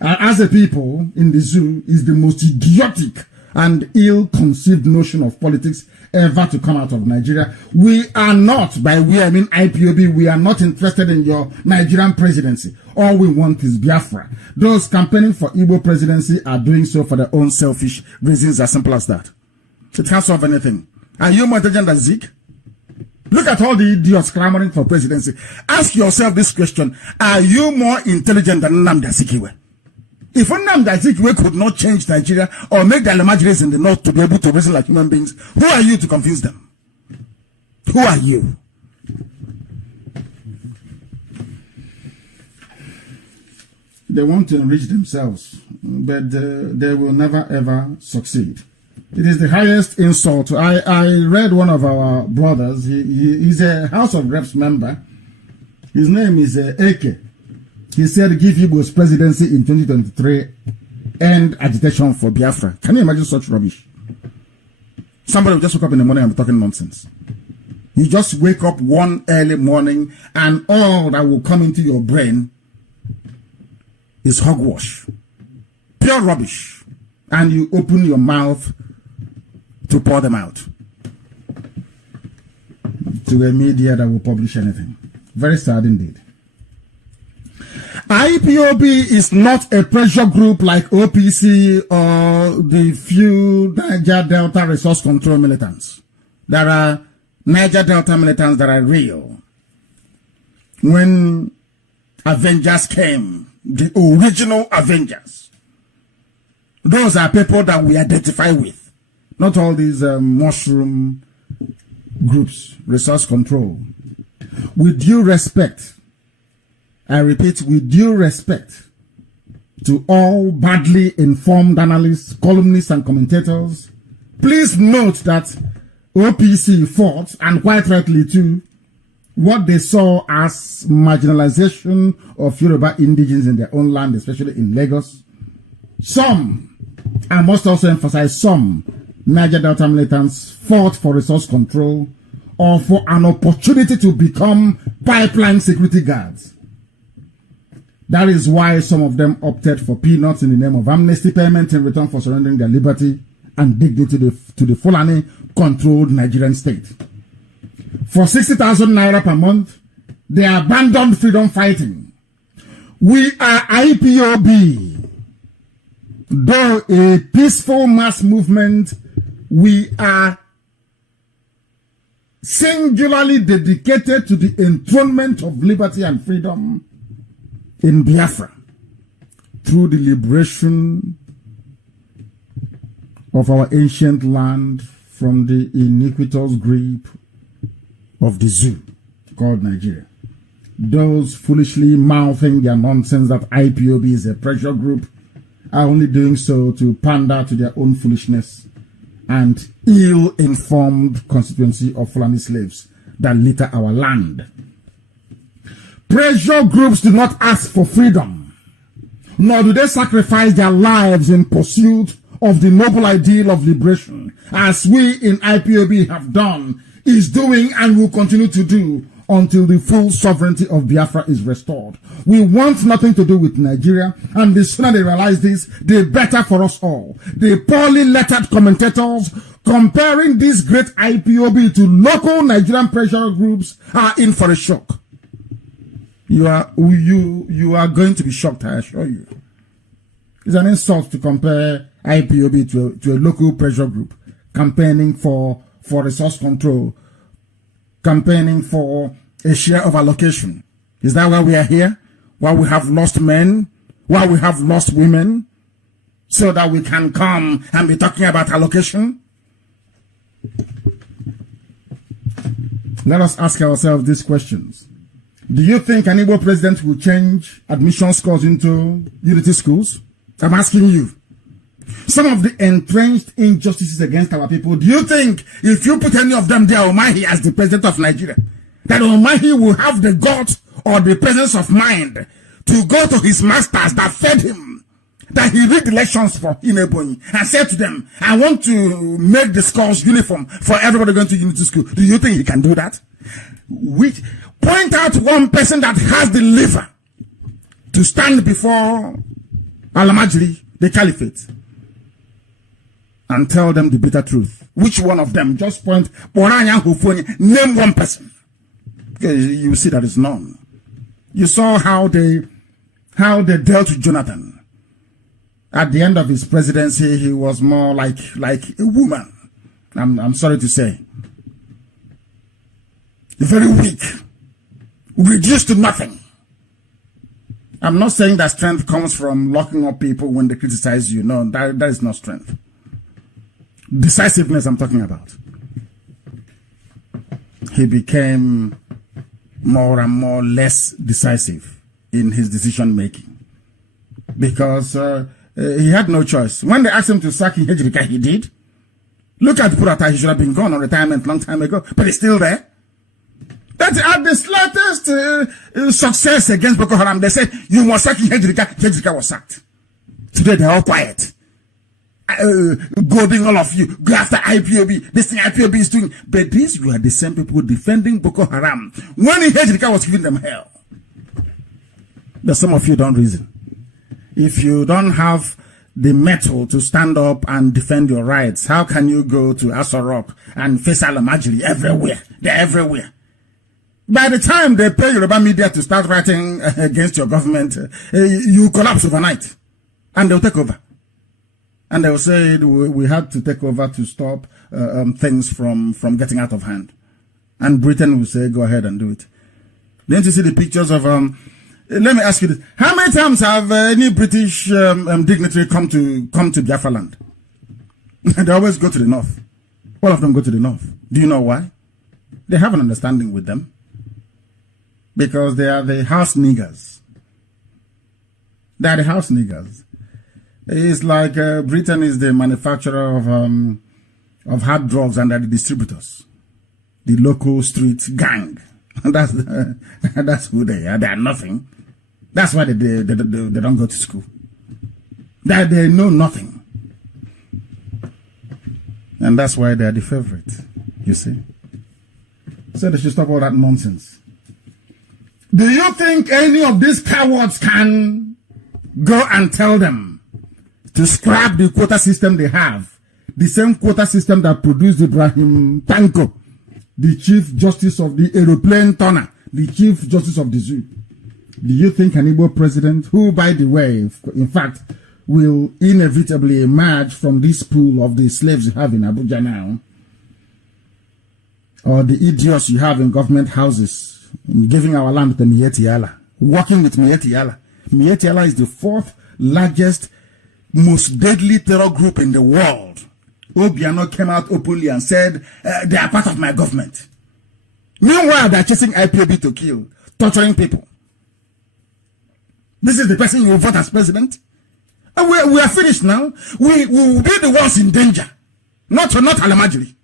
as a people in the zoo is the most idiotic and ill-conceived notion of politics ever to come out of Nigeria. We are not, by we I mean IPOB, we are not interested in your Nigerian presidency. All we want is Biafra. Those campaigning for Igbo presidency are doing so for their own selfish reasons, as simple as that. It can't solve anything. Are you more intelligent than Zeke? Look at all the idiots clamoring for presidency. Ask yourself this question. Are you more intelligent than Nnamdi Azikiwe? If Nnamdi Azikiwe could not change Nigeria or make the Alamajiris in the north to be able to reason like human beings, who are you to confuse them? Who are you? They want to enrich themselves, but they will never ever succeed. It is the highest insult. I read one of our brothers. He's a House of Reps member. His name is Eke. He said, give Igbo's presidency in 2023, end agitation for Biafra. Can you imagine such rubbish? Somebody will just wake up in the morning and be talking nonsense. You just wake up one early morning and all that will come into your brain is hogwash. Pure rubbish. And you open your mouth to pour them out to a media that will publish anything. Very sad indeed. IPOB is not a pressure group like OPC or the few Niger Delta resource control militants. There are Niger Delta militants that are real. When Avengers came, the original Avengers, those are people that we identify with. Not all these mushroom groups, resource control. With due respect, I repeat, with due respect to all badly informed analysts, columnists, and commentators, please note that OPC fought, and quite rightly too, what they saw as marginalization of Yoruba indigenes in their own land, especially in Lagos. Some, I must also emphasize, some Niger Delta militants fought for resource control or for an opportunity to become pipeline security guards. That is why some of them opted for peanuts in the name of amnesty payment in return for surrendering their liberty and dignity to the Fulani-controlled Nigerian state. For 60,000 naira per month, they abandoned freedom fighting. We are IPOB. Though a peaceful mass movement, we are singularly dedicated to the enthronement of liberty and freedom in Biafra through the liberation of our ancient land from the iniquitous grip of the zoo called Nigeria. Those foolishly mouthing their nonsense that IPOB is a pressure group are only doing so to pander to their own foolishness and ill-informed constituency of Fulani slaves that litter our land. Pressure groups do not ask for freedom, nor do they sacrifice their lives in pursuit of the noble ideal of liberation, as we in IPOB have done, is doing, and will continue to do until the full sovereignty of Biafra is restored. We want nothing to do with Nigeria, and the sooner they realize this, the better for us all. The poorly lettered commentators comparing this great IPOB to local Nigerian pressure groups are in for a shock. You are going to be shocked, I assure you. It's an insult to compare IPOB to a local pressure group campaigning for resource control, campaigning for a share of allocation. Is that why we are here? Why we have lost men? Why we have lost women? So that we can come and be talking about allocation? Let us ask ourselves these questions. Do you think an Igbo president will change admission scores into unity schools? I'm asking you. Some of the entrenched injustices against our people, do you think if you put any of them there, Omahi as the president of Nigeria, that Omahi will have the guts or the presence of mind to go to his masters that fed him, that he read the lections for Inebonyi and said to them, I want to make the scores uniform for everybody going to unity school? Do you think he can do that? Point out one person that has the liver to stand before Al-Majri, the caliphate, and tell them the bitter truth. Which one of them? Just point, name one person. You see that it's none. You saw how they dealt with Jonathan. At the end of his presidency, he was more like a woman. I'm sorry to say. Very weak. Reduced to nothing. I'm not saying that strength comes from locking up people when they criticize you. No, that is not strength. Decisiveness I'm talking about. He became more and more less decisive in his decision making. Because he had no choice. When they asked him to sack Hejrika, he did. Look at Purata, he should have been gone on retirement long time ago, but he's still there. That at the slightest success against Boko Haram, they said, you must sack Hejrika. Hejrika was sacked. Today they're all quiet. Goading all of you. Go after IPOB. This thing IPOB is doing. But these were the same people defending Boko Haram when Hejrika was giving them hell. But some of you don't reason. If you don't have the mettle to stand up and defend your rights, how can you go to Asorok and face Alamajiri everywhere? They're everywhere. By the time they pay Yoruba media to start writing against your government, you collapse overnight. And they'll take over. And they'll say, we had to take over to stop things from getting out of hand. And Britain will say, go ahead and do it. Didn't you see the pictures of... let me ask you this. How many times have any British dignitary come to Biafra land? They always go to the north. All of them go to the north. Do you know why? They have an understanding with them. Because they are the house niggers. They are the house niggers. It's like Britain is the manufacturer of hard drugs and they're the distributors. The local street gang. That's who they are. They are nothing. That's why they don't go to school. They know nothing. And that's why they are the favorite. You see? So they should stop all that nonsense. Do you think any of these cowards can go and tell them to scrap the quota system they have? The same quota system that produced Ibrahim Tanko, the Chief Justice of the Aeroplane Turner, the Chief Justice of the Zoo. Do you think an Igbo president, who, by the way, in fact, will inevitably emerge from this pool of the slaves you have in Abuja now, or the idiots you have in government houses, in giving our land to Mieti Allah, working with Mieti Allah? Mieti Allah is the 4th largest, most deadly terror group in the world. Obiano came out openly and said, they are part of my government. Meanwhile, they are chasing IPOB to kill, torturing people. This is the person you will vote as president? And we are finished now. We will be the ones in danger. Not Alamajiri.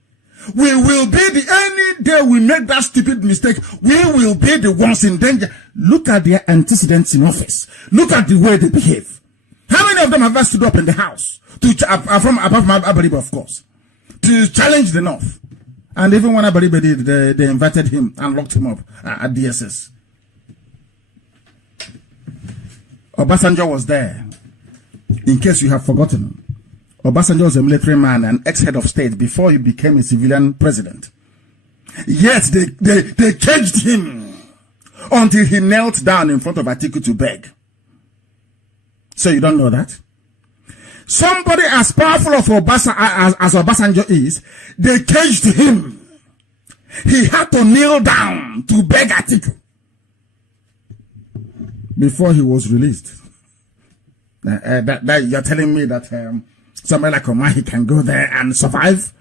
We will be any day we make that stupid mistake, we will be the ones in danger. Look at their antecedents in office. Look at the way they behave. How many of them have stood up in the house? Apart from Abariba, of course, to challenge the North. And even when Abariba did, they invited him and locked him up at DSS. Obasanjo was there. In case you have forgotten, Obasanjo was a military man and ex-head of state before he became a civilian president. Yet they caged him until he knelt down in front of Atiku to beg. So you don't know that? Somebody as powerful as Obasanjo is, they caged him. He had to kneel down to beg Atiku before he was released. That you're telling me that somebody like Omahi can go there and survive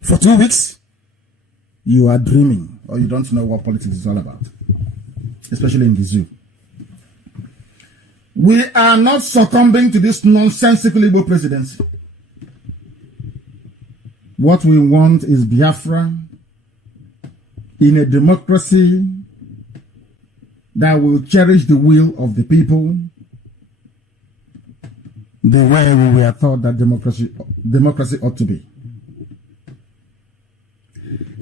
for 2 weeks? You are dreaming, or you don't know what politics is all about, especially in the zoo. We are not succumbing to this nonsensical Igbo presidency. What we want is Biafra in a democracy that will cherish the will of the people the way we were taught that democracy ought to be.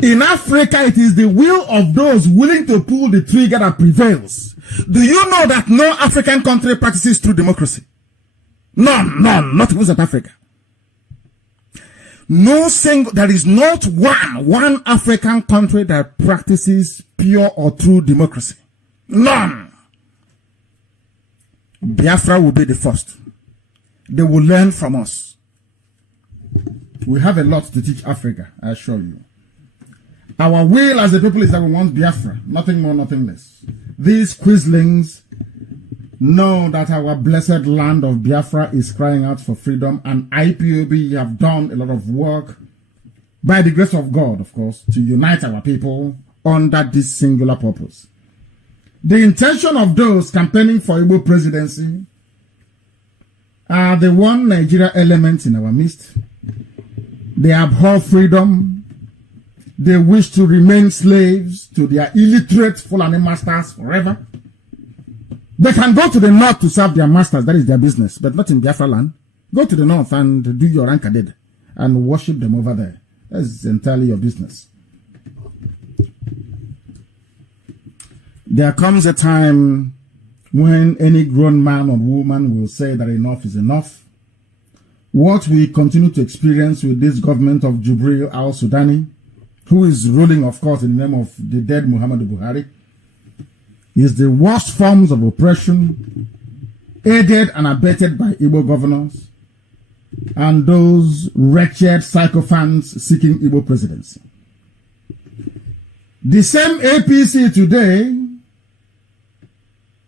In Africa, it is the will of those willing to pull the trigger that prevails. Do you know that no African country practices true democracy? None, not even South Africa. There is not one African country that practices pure or true democracy. None. Biafra will be the first. They will learn from us. We have a lot to teach Africa, I assure you. Our will as a people is that we want Biafra, nothing more, nothing less. These quislings know that our blessed land of Biafra is crying out for freedom, and IPOB have done a lot of work, by the grace of God, of course, to unite our people under this singular purpose. The intention of those campaigning for Igbo presidency are the one Nigeria element in our midst. They abhor freedom. They wish to remain slaves to their illiterate Fulani masters forever. They can go to the north to serve their masters, that is their business, but not in Biafra land. Go to the north and do your Ankaded and worship them over there. That's entirely your business. There comes a time when any grown man or woman will say that enough is enough. What we continue to experience with this government of Jubril al-Sudani, who is ruling, of course, in the name of the dead Muhammadu Buhari, is the worst forms of oppression, aided and abetted by Igbo governors and those wretched sycophants seeking Igbo presidency. The same APC today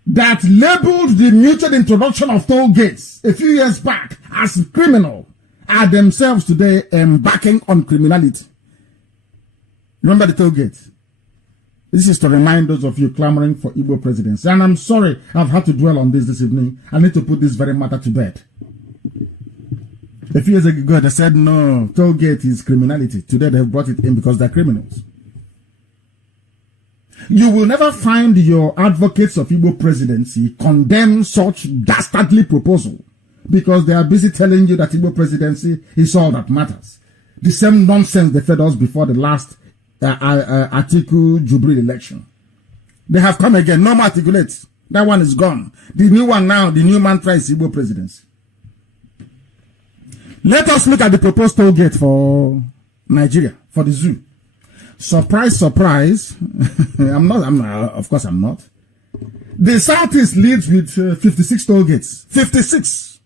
that labeled the mutual introduction of toll gates a few years back as criminal are themselves today embarking on criminality. Remember the toll gate? This is to remind those of you clamoring for Igbo presidency. And I'm sorry I've had to dwell on this evening. I need to put this very matter to bed. A few years ago, they said, no, toll gate is criminality. Today, they've brought it in because they're criminals. You will never find your advocates of Igbo presidency condemn such dastardly proposal because they are busy telling you that Igbo presidency is all that matters. The same nonsense they fed us before the last Atiku Jubril election. They have come again. No more articulates. That one is gone. The new one now, the new mantra is Igbo presidency. Let us look at the proposed toll gate for Nigeria, for the zoo. Surprise, surprise. Of course I'm not. The Southeast leads with 56 toll gates. 56.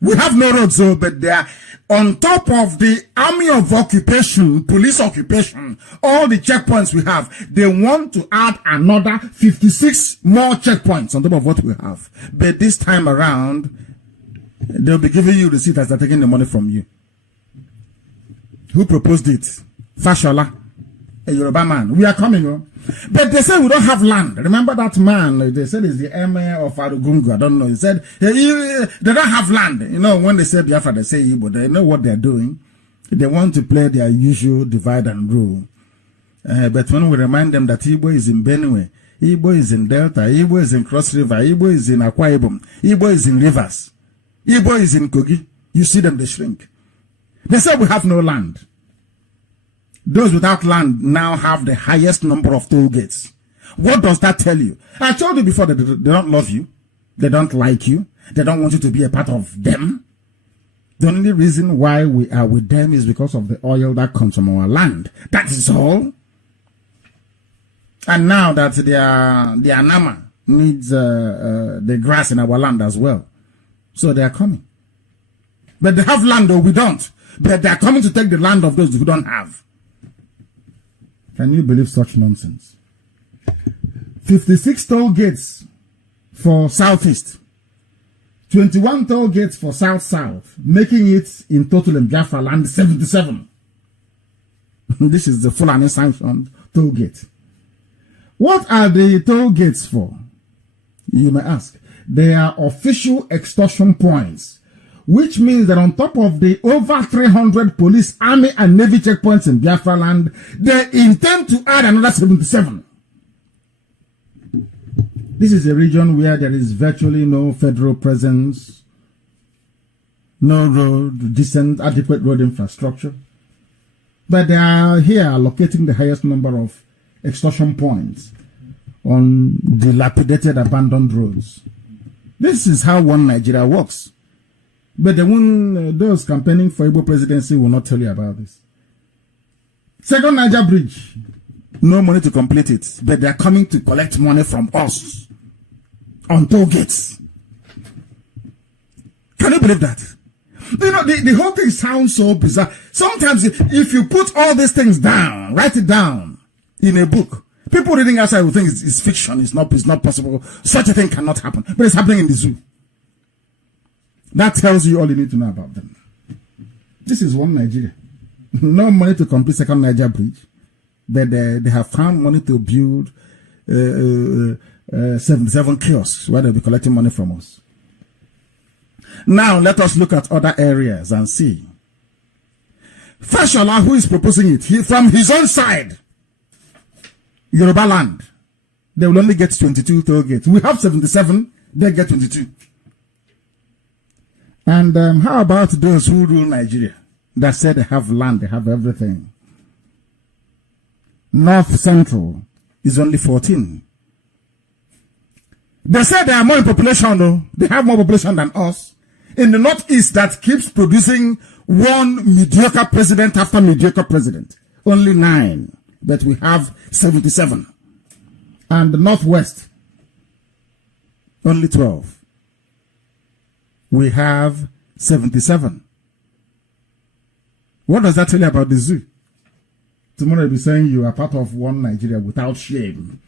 We have no roads, so, but they are on top of the army of occupation, police occupation, all the checkpoints we have. They want to add another 56 more checkpoints on top of what we have. But this time around, they'll be giving you receipt as they're taking the money from you. Who proposed it? Fashola, a Yoruba man. We are coming on. But they say we don't have land. Remember that man? They said he's the emir of Arugungu. I don't know. He said they don't have land. You know, when they say Biafra, they say Igbo. They know what they're doing. They want to play their usual divide and rule. But when we remind them that Igbo is in Benue, Igbo is in Delta, Igbo is in Cross River, Igbo is in Akwa Ibom, Igbo is in Rivers, Igbo is in Kogi, you see them, they shrink. They say we have no land. Those without land now have the highest number of toll gates. What does that tell you? I told you before that they don't love you. They don't like you. They don't want you to be a part of them. The only reason why we are with them is because of the oil that comes from our land. That is all. And now that their Nama needs the grass in our land as well. So they are coming. But they have land, though we don't. But they are coming to take the land of those who don't have. Can you believe such nonsense? 56 toll gates for Southeast. 21 toll gates for South-South. Making it in total in Biafra land 77. This is the full and sanctioned toll gate. What are the toll gates for? You may ask. They are official extortion points, which means that on top of the over 300 police, army, and navy checkpoints in Biafra land, they intend to add another 77. This is a region where there is virtually no federal presence, no road, decent, adequate road infrastructure. But they are here allocating the highest number of extortion points on dilapidated, abandoned roads. This is how one Nigeria works. But those campaigning for Igbo presidency will not tell you about this. Second Niger Bridge, no money to complete it, but they are coming to collect money from us on toll gates. Can you believe that? You know, the whole thing sounds so bizarre. Sometimes if you put all these things down, write it down in a book, people reading outside will think it's fiction, it's not possible. Such a thing cannot happen. But it's happening in the zoo. That tells you all you need to know about them. This is one Nigeria. No money to complete second Niger Bridge. But they have found money to build 77 kiosks where they'll be collecting money from us. Now, let us look at other areas and see. Fashola, who is proposing it, from his own side, Yoruba land, they will only get 22 toll gates. We have 77, they get 22. And how about those who rule Nigeria that said they have land, they have everything? North Central is only 14. They said they are more in population, though. They have more population than us. In the Northeast, that keeps producing one mediocre president after mediocre president. Only 9. But we have 77. And the Northwest, only 12. We have 77. What does that tell you about the zoo? Tomorrow you'll be saying you are part of one Nigeria without shame.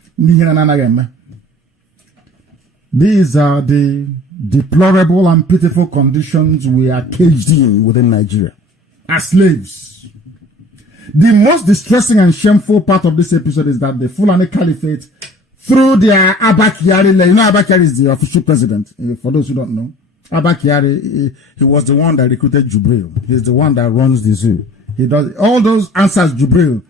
These are the deplorable and pitiful conditions we are caged in within Nigeria as slaves. The most distressing and shameful part of this episode is that the Fulani Caliphate, through their Abba Kyari, you know Abba Kyari is the official president, for those who don't know. Abba Kyari, he was the one that recruited Jubril. He's the one that runs the zoo. He does all those answers. Jubril,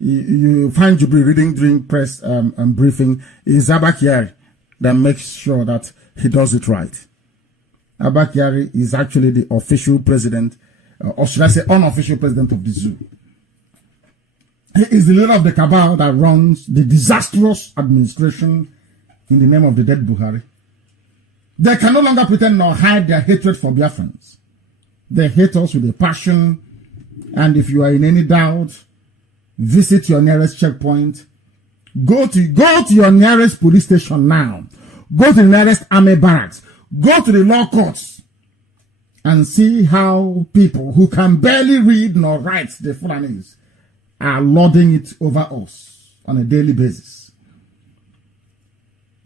you find Jubril reading during press and briefing. Is Abba Kyari that makes sure that he does it right. Abba Kyari is actually the official president, or should I say unofficial president of the zoo. He is the leader of the cabal that runs the disastrous administration in the name of the dead Buhari. They can no longer pretend nor hide their hatred for Biafrans. They hate us with a passion, and if you are in any doubt, visit your nearest checkpoint. Go to your nearest police station now. Go to the nearest army barracks. Go to the law courts and see how people who can barely read nor write the Fulanis are lording it over us on a daily basis.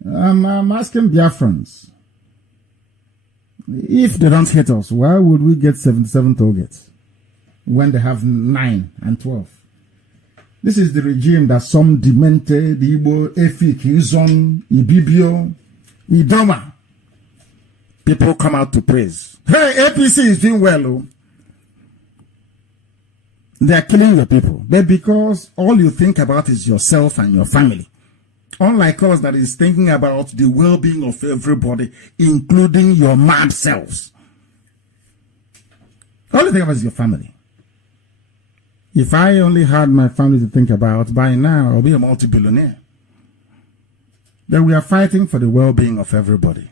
I'm asking Biafrans, if they don't hate us, why would we get 77 targets when they have 9 and 12? This is the regime that some demented Igbo, Efik, Izon, Ibibio, Idoma. People come out to praise. Hey, APC is doing well. Oh. They are killing your people. But because all you think about is yourself and your family. Unlike us that is thinking about the well-being of everybody, including your mad selves. All you think about is your family. If I only had my family to think about, by now I'll be a multi-billionaire. But we are fighting for the well-being of everybody.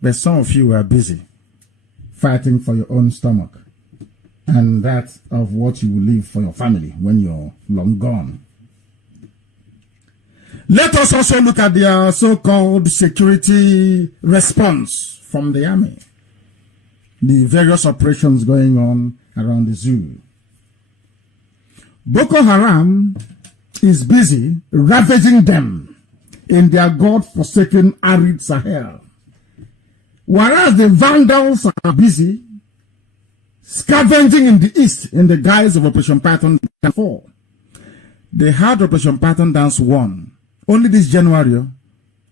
But some of you are busy fighting for your own stomach and that of what you will leave for your family when you're long gone. Let us also look at their so-called security response from the army. The various operations going on around the zoo. Boko Haram is busy ravaging them in their God-forsaken arid Sahel. Whereas the Vandals are busy scavenging in the east in the guise of Operation Python Dance 4. They had Operation Python Dance 1 only this January.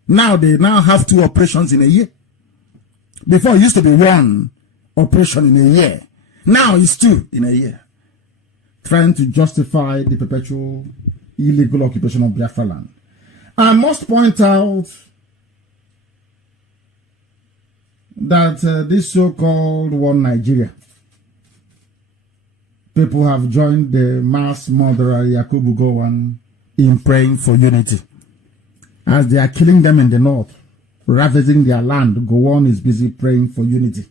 Now they have 2 operations in a year. Before it used to be 1 operation in a year. Now it's 2 in a year. Trying to justify the perpetual illegal occupation of Biafra land. I must point out that this so-called one Nigeria, people have joined the mass murderer Yakubu Gowon in praying for unity. As they are killing them in the north, ravaging their land, Gowon is busy praying for unity.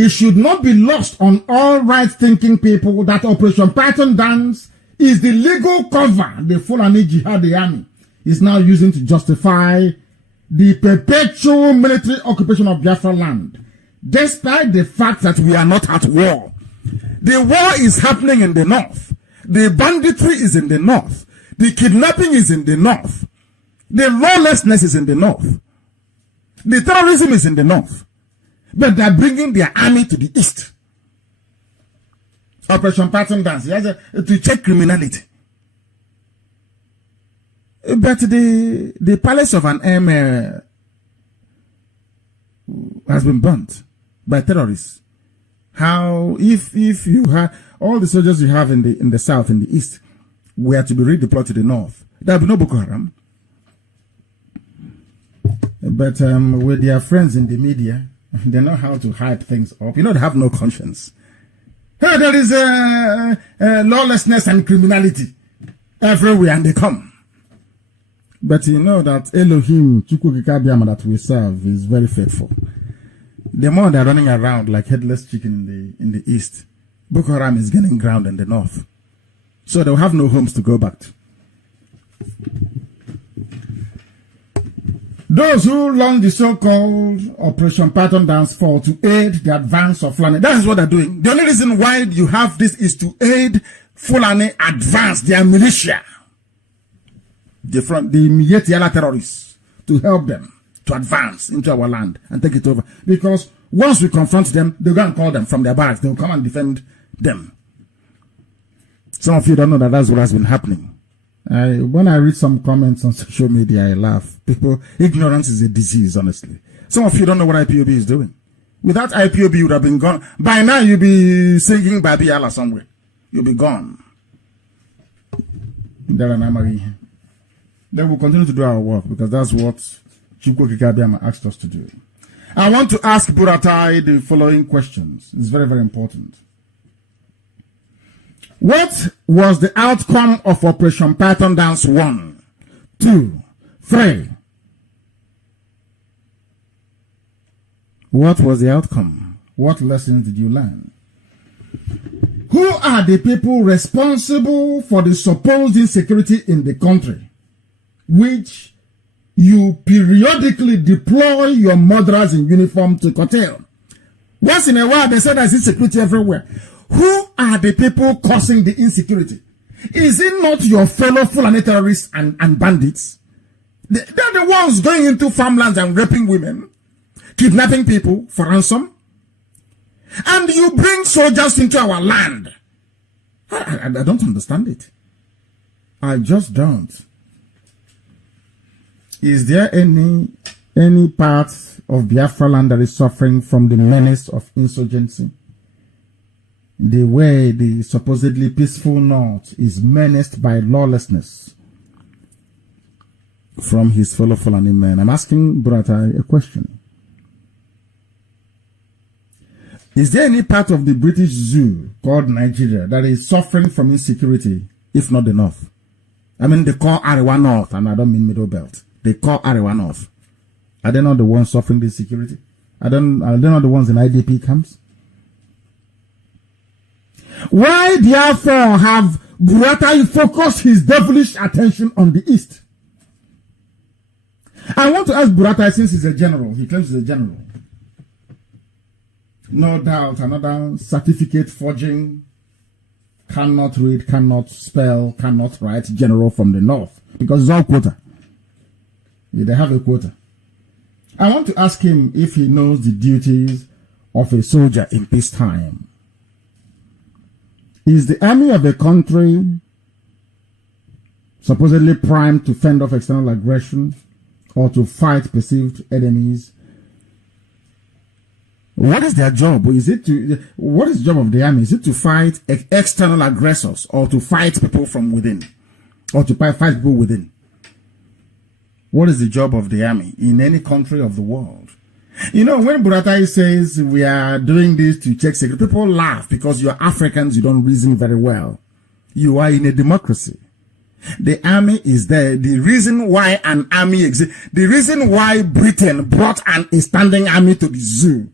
it should not be lost on all right-thinking people that Operation Python Dance is the legal cover the Fulani Jihadi army is now using to justify the perpetual military occupation of Biafra land, despite the fact that we are not at war. The war is happening in the north. The banditry is in the north. The kidnapping is in the north. The lawlessness is in the north. The terrorism is in the north. But they are bringing their army to the east. Operation Python Dance, to check criminality. But the palace of an emir has been burnt by terrorists. How, if you have all the soldiers you have in the south, in the east, were to be redeployed to the north, there will be no Boko Haram. But with their friends in the media, they know how to hype things up. You know, they have no conscience. Hey, there is lawlessness and criminality everywhere, and they come. But you know that Elohim, Chukwukikabiama, that we serve, is very faithful. The more they're running around like headless chicken in the east, Boko Haram is gaining ground in the north. So they'll have no homes to go back to. Those who launched the so-called Operation Python Dance for to aid the advance of Fulani, that is what they're doing. The only reason why you have this is to aid Fulani advance their militia. The Yetiala terrorists, to help them to advance into our land and take it over. Because once we confront them, they'll go and call them from their barracks. They'll come and defend them. Some of you don't know that that's what has been happening. When I read some comments on social media, I laugh. Ignorance is a disease, honestly. Some of you don't know what IPOB is doing. Without IPOB, you would have been gone. By now, you'll be singing Babi Allah somewhere. You'll be gone. Then we'll continue to do our work because that's what Chukwukikabiama asked us to do. I want to ask Buratai the following questions. It's very, very important. What was the outcome of Operation Python Dance 1, 2, 3? What was the outcome? What lessons did you learn? Who are the people responsible for the supposed insecurity in the country, which you periodically deploy your murderers in uniform to curtail? Once in a while, they say there's insecurity everywhere. Who are the people causing the insecurity? Is it not your fellow Fulani terrorists and bandits? They're the ones going into farmlands and raping women, kidnapping people for ransom. And you bring soldiers into our land. I don't understand it. I just don't. Is there any part of Biafra land that is suffering from the menace of insurgency? The way the supposedly peaceful north is menaced by lawlessness from his fellow Fulani men. I'm asking Buratai a question. Is there any part of the British Zoo called Nigeria that is suffering from insecurity, if not the north? I mean, they call Arewa North, and I don't mean Middle Belt. They call Arewa North. Are they not the ones suffering the insecurity? Are they not the ones in IDP camps? Why therefore have Buratai focused his devilish attention on the east? I want to ask Buratai, since he's a general, he claims he's a general. No doubt another certificate forging, cannot read, cannot spell, cannot write general from the north, because it's all quota. Yeah, they have a quota. I want to ask him if he knows the duties of a soldier in peacetime. Is the army of a country supposedly primed to fend off external aggression or to fight perceived enemies? What is their job? What is the job of the army? Is it to fight external aggressors or to fight people from within? Or to fight people within? What is the job of the army in any country of the world? You know, when Buratai says we are doing this to check security, people laugh because you're Africans, you don't reason very well. You are in a democracy. The army is there. The reason why an army exists, the reason why Britain brought a standing army to the zoo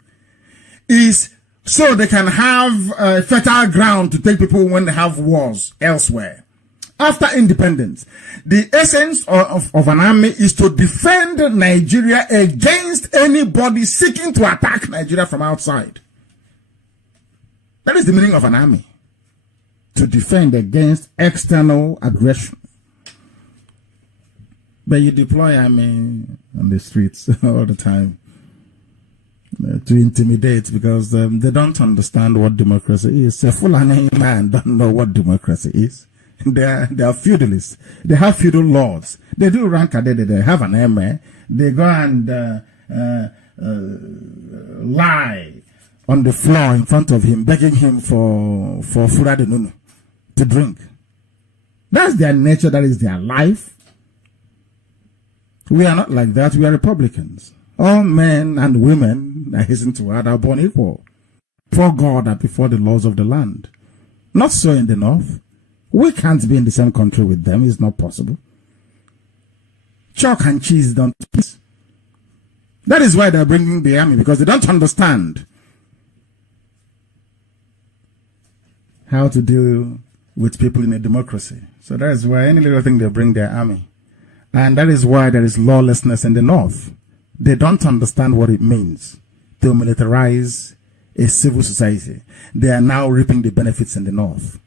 is so they can have fertile ground to take people when they have wars elsewhere. After independence, the essence of an army is to defend Nigeria against anybody seeking to attack Nigeria from outside. That is the meaning of an army. To defend against external aggression. But you deploy army on the streets all the time to intimidate, because they don't understand what democracy is. A Fulani man don't know what democracy is. They are feudalists. They have feudal lords. They do rank a day. They have an emir. They go and lie on the floor in front of him, begging him for fura de nunu to drink. That's their nature. That is their life. We are not like that. We are Republicans. All men and women, I hasten to add, are born equal before God and before the laws of the land. Not so in the North. We can't be in the same country with them. It's not possible. Chalk and cheese don't mix. That is why they're bringing the army, because they don't understand how to deal with people in a democracy. So that is why any little thing they bring their army. And that is why there is lawlessness in the North. They don't understand what it means to militarize a civil society. They are now reaping the benefits in the North.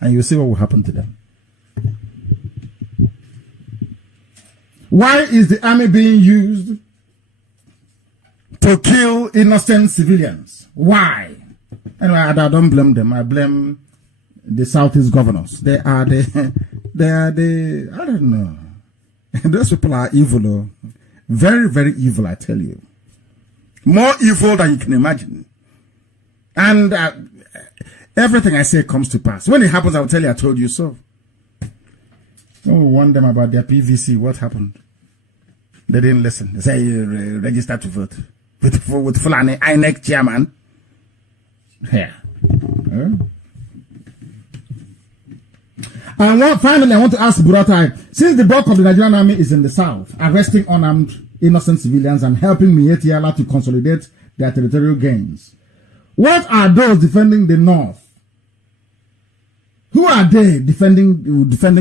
And you see what will happen to them. Why is the army being used to kill innocent civilians? Why? Anyway, I don't blame them. I blame the Southeast governors. They are the, I don't know. Those people are evil. Very, very evil, I tell you. More evil than you can imagine. And everything I say comes to pass. When it happens, I will tell you, I told you so. Don't warn them about their PVC. What happened? They didn't listen. They say, register to vote. With Fulani INEC chairman. Here. And finally, I want to ask Buratai, since the bulk of the Nigerian army is in the south, arresting unarmed innocent civilians and helping Mietiala to consolidate their territorial gains, what are those defending the north? Who are they defending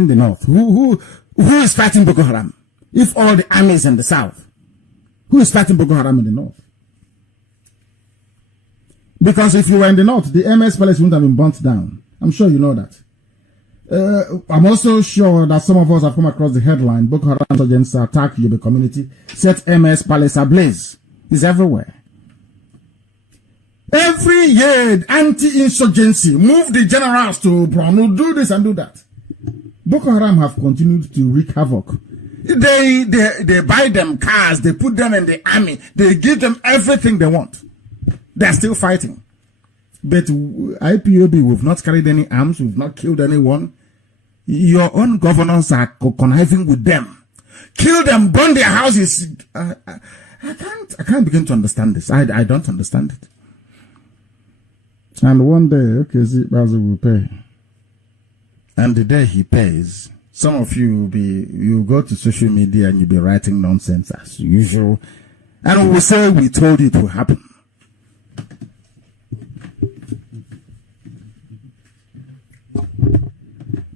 the north? Who is fighting Boko Haram? If all the army is in the south, who is fighting Boko Haram in the north? Because if you were in the north, the MS palace wouldn't have been burnt down. I'm sure you know that. I'm also sure that some of us have come across the headline, Boko Haram insurgents attack Yobe community, set MS palace ablaze. It's everywhere. Every year, anti-insurgency, move the generals to Brano, do this and do that. Boko Haram have continued to wreak havoc. They buy them cars, they put them in the army, they give them everything they want. They're still fighting. But IPOB, we've not carried any arms, we've not killed anyone. Your own governors are conniving with them. Kill them, burn their houses. I can't begin to understand this. I don't understand it. And one day, okay, Zibazu will pay. And the day he pays, some of you you go to social media and you'll be writing nonsense as usual. And we say we told you it will happen.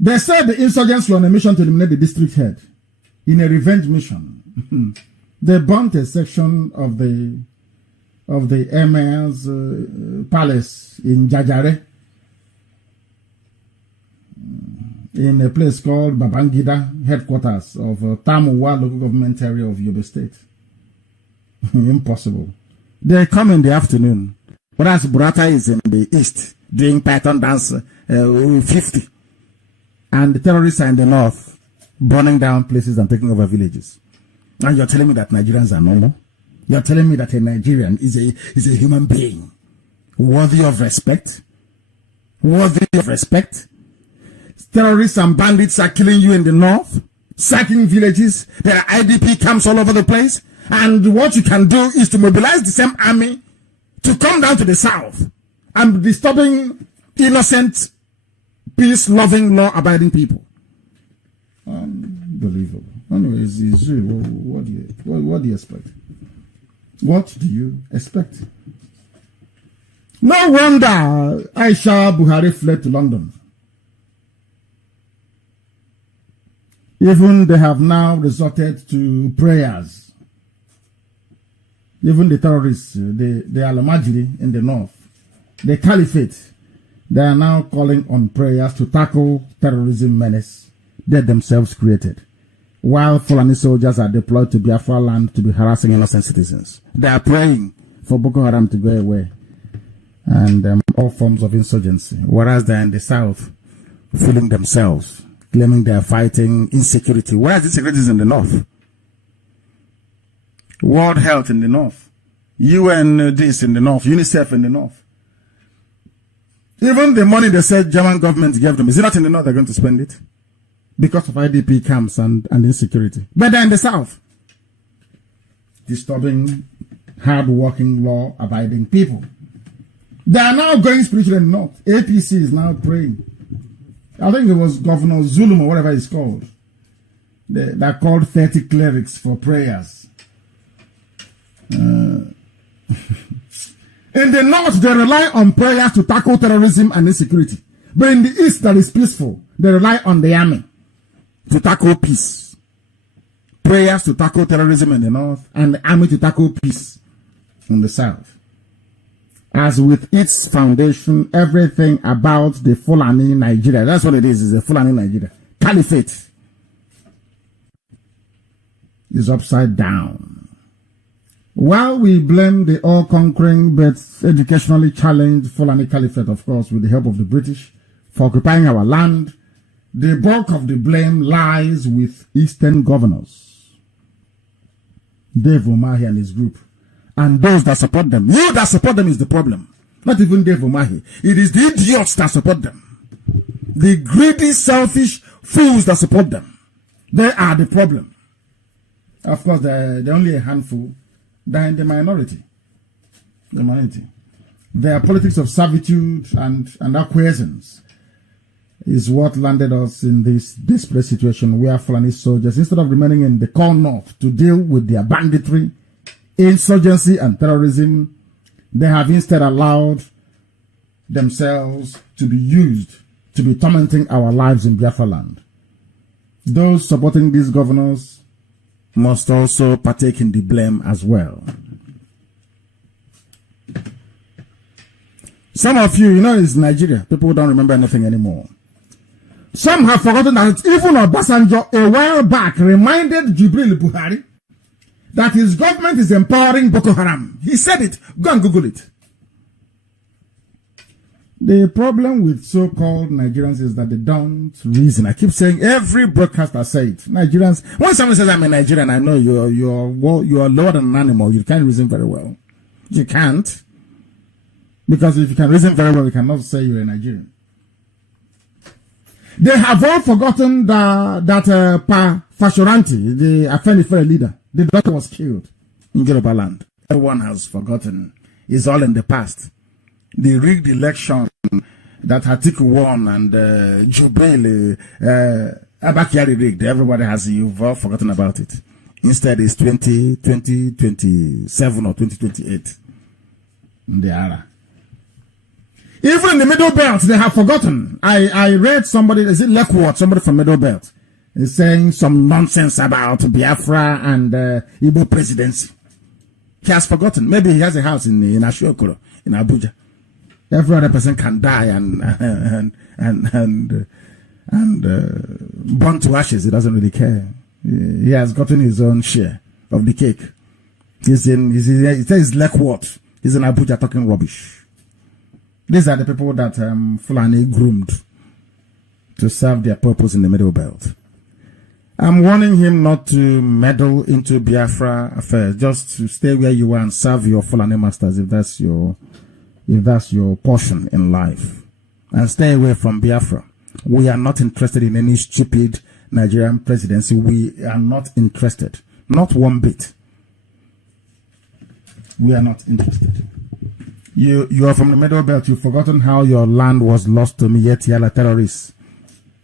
They said the insurgents were on a mission to eliminate the district head in a revenge mission. They burnt a section of the emir's palace in Jajare, in a place called Babangida, headquarters of Tamuwa local government area of Yobe State. Impossible. They come in the afternoon, whereas Burata is in the east doing Python dance 50. And the terrorists are in the north, burning down places and taking over villages. And you're telling me that Nigerians are normal? You're telling me that a Nigerian is a human being worthy of respect? Worthy of respect? Terrorists and bandits are killing you in the north, sacking villages. There are IDP camps all over the place. And what you can do is to mobilize the same army to come down to the south and be disturbing innocent, peace-loving, law-abiding people. Unbelievable. Anyways, what do you expect? What do you expect? No wonder Aisha Buhari fled to London. Even they have now resorted to prayers. Even the terrorists, the Al-Majri in the north, the caliphate, they are now calling on prayers to tackle terrorism menace they themselves created, while Fulani soldiers are deployed to Biafra land to be harassing innocent citizens. They are praying for Boko Haram to go away and all forms of insurgency, whereas they are in the south, fooling themselves, claiming they are fighting insecurity, whereas insecurity is in the north. World Health in the north, UN this in the north, UNICEF in the north. Even the money they said German government gave them, is it not in the north they're going to spend it? Because of IDP camps and insecurity. But they're in the south, disturbing, hard-working, law-abiding people. They are now going spiritual in the north. APC is now praying. I think it was Governor Zulum or whatever it's called. They called 30 clerics for prayers. In the north, they rely on prayers to tackle terrorism and insecurity. But in the east, that is peaceful, they rely on the army to tackle peace. Prayers to tackle terrorism in the north, and the army to tackle peace in the south. As with its foundation, everything about the Fulani Nigeria, that's what it is a Fulani Nigeria. Caliphate is upside down. While we blame the all-conquering but educationally challenged Fulani Caliphate, of course, with the help of the British, for occupying our land, the bulk of the blame lies with Eastern governors. Dave Umahi and his group. And those that support them. You that support them is the problem. Not even Dave Umahi. It is the idiots that support them. The greedy, selfish fools that support them. They are the problem. Of course, they're only a handful. They're in the minority. The minority. Their politics of servitude and acquiescence is what landed us in this desperate situation where Fulani soldiers, instead of remaining in the core north to deal with their banditry, insurgency and terrorism, they have instead allowed themselves to be used to be tormenting our lives in Biafra land. Those supporting these governors must also partake in the blame as well. Some of you, it's Nigeria. People don't remember anything anymore. Some have forgotten that even Obasanjo a while back reminded Jibril Buhari that his government is empowering Boko Haram. He said it. Go and Google it. The problem with so-called Nigerians is that they don't reason. I keep saying, every broadcaster say it. Nigerians, when someone says I'm a Nigerian, I know you're lower than an animal. You can't reason very well. You can't. Because if you can reason very well, you cannot say you're a Nigerian. They have all forgotten that Pa Fashoranti, the Afenifere leader, the doctor was killed in Yoruba land. Everyone has forgotten. It's all in the past. The rigged election that Atiku won and Jubril Abakiari rigged. Everybody you've all forgotten about it. Instead, it's 2027 or 2028. In the era. Even in the Middle Belt, they have forgotten. I read somebody, is it Lekwood, somebody from Middle Belt, is saying some nonsense about Biafra and Igbo presidency. He has forgotten. Maybe he has a house in Ashiokoro, in Abuja. Every other person can die and burn to ashes. He doesn't really care. He has gotten his own share of the cake. He says Lekwood. He's in Abuja talking rubbish. These are the people that Fulani groomed to serve their purpose in the Middle Belt. I'm warning him not to meddle into Biafra affairs, just to stay where you are and serve your Fulani masters if that's your portion in life. And stay away from Biafra. We are not interested in any stupid Nigerian presidency. We are not interested. Not one bit. We are not interested. You are from the Middle Belt. You've forgotten how your land was lost to Mietiala terrorists.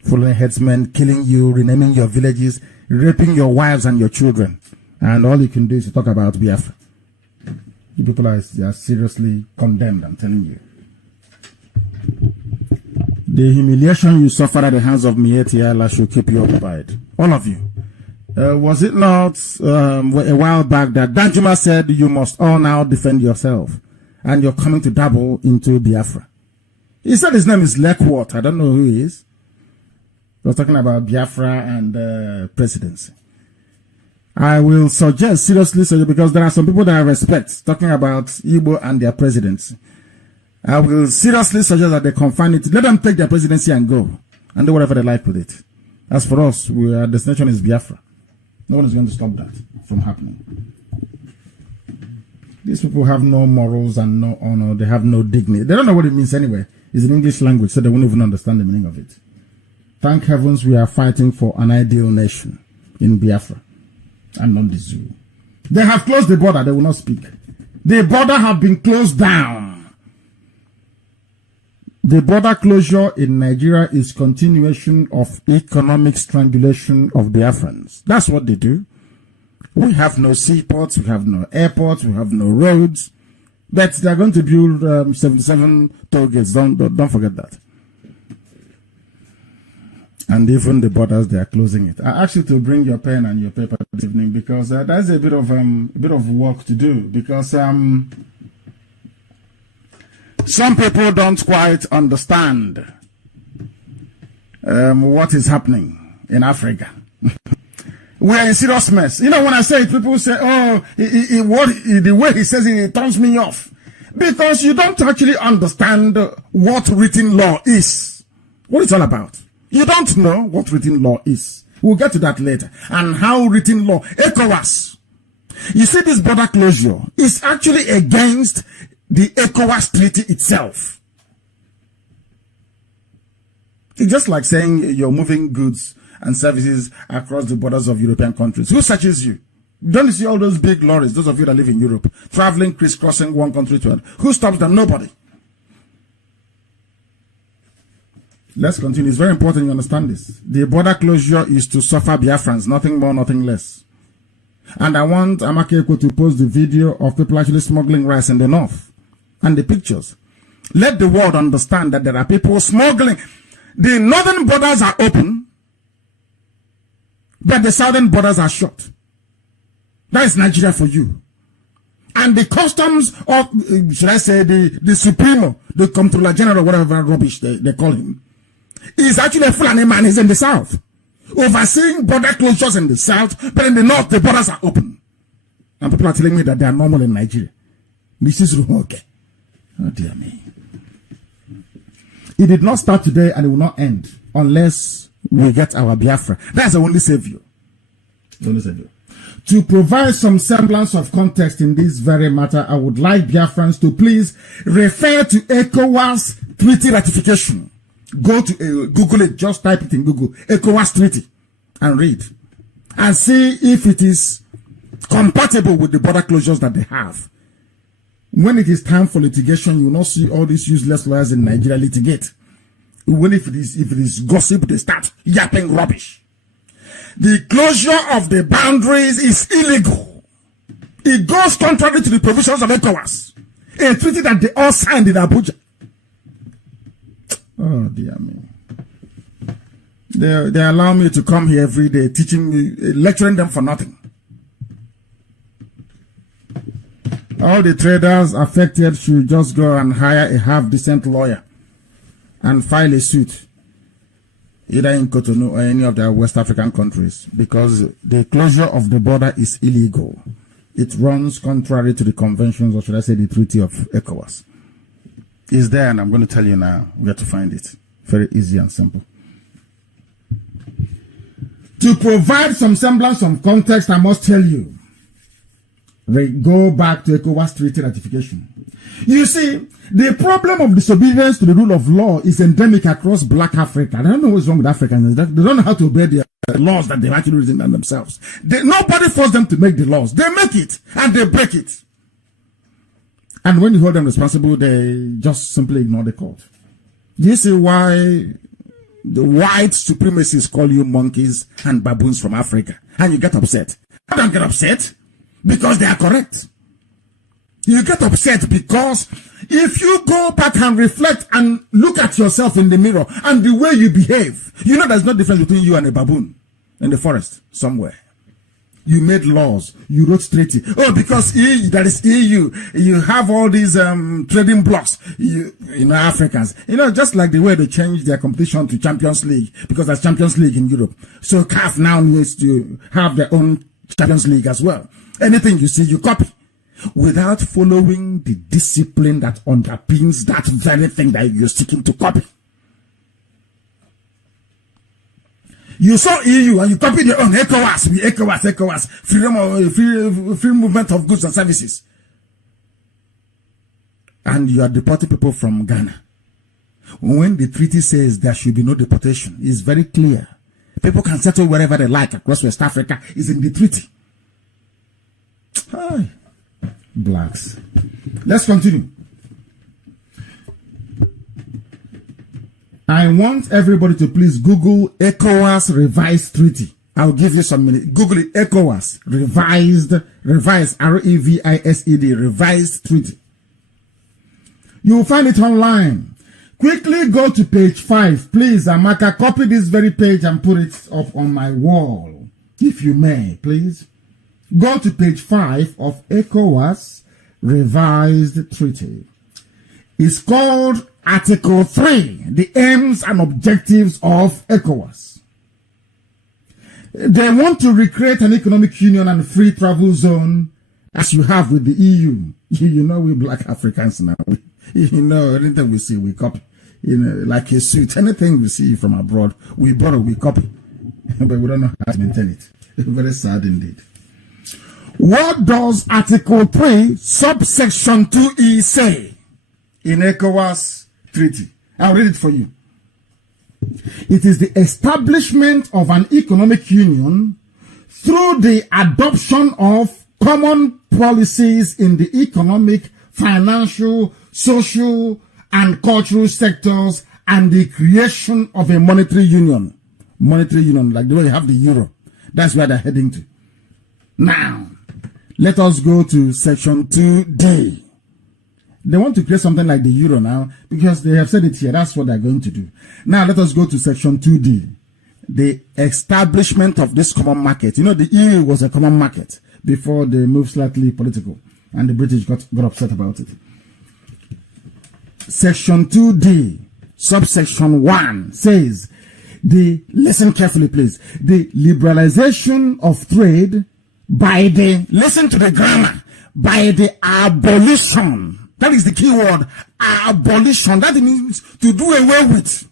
Fulani headsmen killing you, renaming your villages, raping your wives and your children. And all you can do is to talk about Biafra. You people are seriously condemned, I'm telling you. The humiliation you suffered at the hands of Mieti Allah should keep you occupied. All of you. Was it not a while back that Danjuma said you must all now defend yourself and you're coming to dabble into Biafra? He said his name is Lekwatt. I don't know who he is. He was talking about Biafra and presidency. I will suggest, seriously, because there are some people that I respect talking about Igbo and their presidency. I will seriously suggest that they confine it. Let them take their presidency and go and do whatever they like with it. As for us, our destination is Biafra. No one is going to stop that from happening. These people have no morals and no honor. They have no dignity. They don't know what it means anyway. It's in English language, so they won't even understand the meaning of it. Thank heavens we are fighting for an ideal nation in Biafra and not the zoo. They have closed the border. They will not speak. The border have been closed down. The border closure in Nigeria is continuation of economic strangulation of Biafrans. That's what they do. We have no seaports, we have no airports, we have no roads. But they're going to build 77 toll gates. Don't forget that. And even the borders, they are closing it. I ask you to bring your pen and your paper this evening because that's a bit of work to do. Because some people don't quite understand what is happening in Africa. We are in serious mess. You know, when I say it, people say, oh, the way he says it turns me off. Because you don't actually understand what written law is. What it's all about. You don't know what written law is. We'll get to that later. And how written law, ECOWAS. You see, this border closure is actually against the ECOWAS treaty itself. It's just like saying you're moving goods and services across the borders of European countries. Who searches you? Don't you see all those big lorries, those of you that live in Europe, traveling, crisscrossing one country to another? Who stops them? Nobody. Let's continue. It's very important you understand this. The border closure is to suffer Biafrans, nothing more, nothing less. And I want Amakeko to post the video of people actually smuggling rice in the north. And the pictures. Let the world understand that there are people smuggling. The northern borders are open, but the southern borders are shut. That is Nigeria for you. And the customs of, should I say, the Supremo, the Comptroller General, whatever rubbish they call him, is actually a Fulani man. He's in the south. Overseeing border closures in the south, but in the north, the borders are open. And people are telling me that they are normal in Nigeria. This is okay. Oh dear me. It did not start today and it will not end unless we get our Biafra. That's the only savior. The only savior. To provide some semblance of context in this very matter, I would like Biafrans to please refer to ECOWAS treaty ratification. Go to Google it, just type it in Google, ECOWAS treaty, and read. And see if it is compatible with the border closures that they have. When it is time for litigation, you will not see all these useless lawyers in Nigeria litigate. When if it is gossip, they start yapping rubbish. The closure of the boundaries is illegal. It goes contrary to the provisions of ECOWAS, a treaty that they all signed in Abuja. Oh dear me. They allow me to come here every day, teaching me, lecturing them for nothing. All the traders affected should just go and hire a half-decent lawyer and file a suit, either in Cotonou or any of the West African countries, because the closure of the border is illegal. It runs contrary to the conventions, or should I say the treaty of ECOWAS. It's there, and I'm going to tell you now where to find it. Very easy and simple. To provide some semblance of context, I must tell you, go back to ECOWAS treaty ratification. You see, the problem of disobedience to the rule of law is endemic across Black Africa. I don't know what's wrong with Africans. They don't know how to obey the laws that they've actually written down themselves. Nobody forced them to make the laws. They make it and they break it. And when you hold them responsible, they just simply ignore the court. Do you see why the white supremacists call you monkeys and baboons from Africa? And you get upset. I don't get upset because they are correct. You get upset because if you go back and reflect and look at yourself in the mirror and the way you behave, you know there's no difference between you and a baboon in the forest somewhere. You made laws, you wrote treaty. Oh, because that is EU, you have all these trading blocks, you know, Africans. You know, just like the way they changed their competition to Champions League, because there's Champions League in Europe. So CAF now needs to have their own Champions League as well. Anything you see, you copy, without following the discipline that underpins that very thing that you're seeking to copy. You saw EU and you copied your own ECOWAS, free movement of goods and services. And you are deporting people from Ghana. When the treaty says there should be no deportation, it's very clear. People can settle wherever they like across West Africa. It's in the treaty. Hi, blacks. Let's continue. I want everybody to please Google ECOWAS revised treaty. I'll give you some minutes. Google it, ECOWAS revised, R-E-V-I-S-E-D, revised treaty. You will find it online. Quickly go to page 5. Please, Amaka, copy this very page and put it up on my wall. If you may, please. Go to page 5 of ECOWAS revised treaty. It's called Article 3, the aims and objectives of ECOWAS. They want to recreate an economic union and free travel zone as you have with the EU. You know, we black Africans now. You know, anything we see, we copy. You know, like a suit, anything we see from abroad, we borrow, we copy. But we don't know how to maintain it. Very sad indeed. What does Article 3, subsection 2E say in ECOWAS treaty? I'll read it for you. It is the establishment of an economic union through the adoption of common policies in the economic, financial, social, and cultural sectors, and the creation of a monetary union. Monetary union, like the way you have the euro. That's where they're heading to. Now, let us go to section 2D. They want to create something like the euro now because they have said it here. That's what they're going to do. Now let us go to section 2D. The establishment of this common market. You know, the EU was a common market before they moved slightly political and the British got upset about it. Section 2D, subsection 1 says, listen carefully please, the liberalization of trade by the, listen to the grammar, by the abolition. That is the key word, abolition. That means to do away with.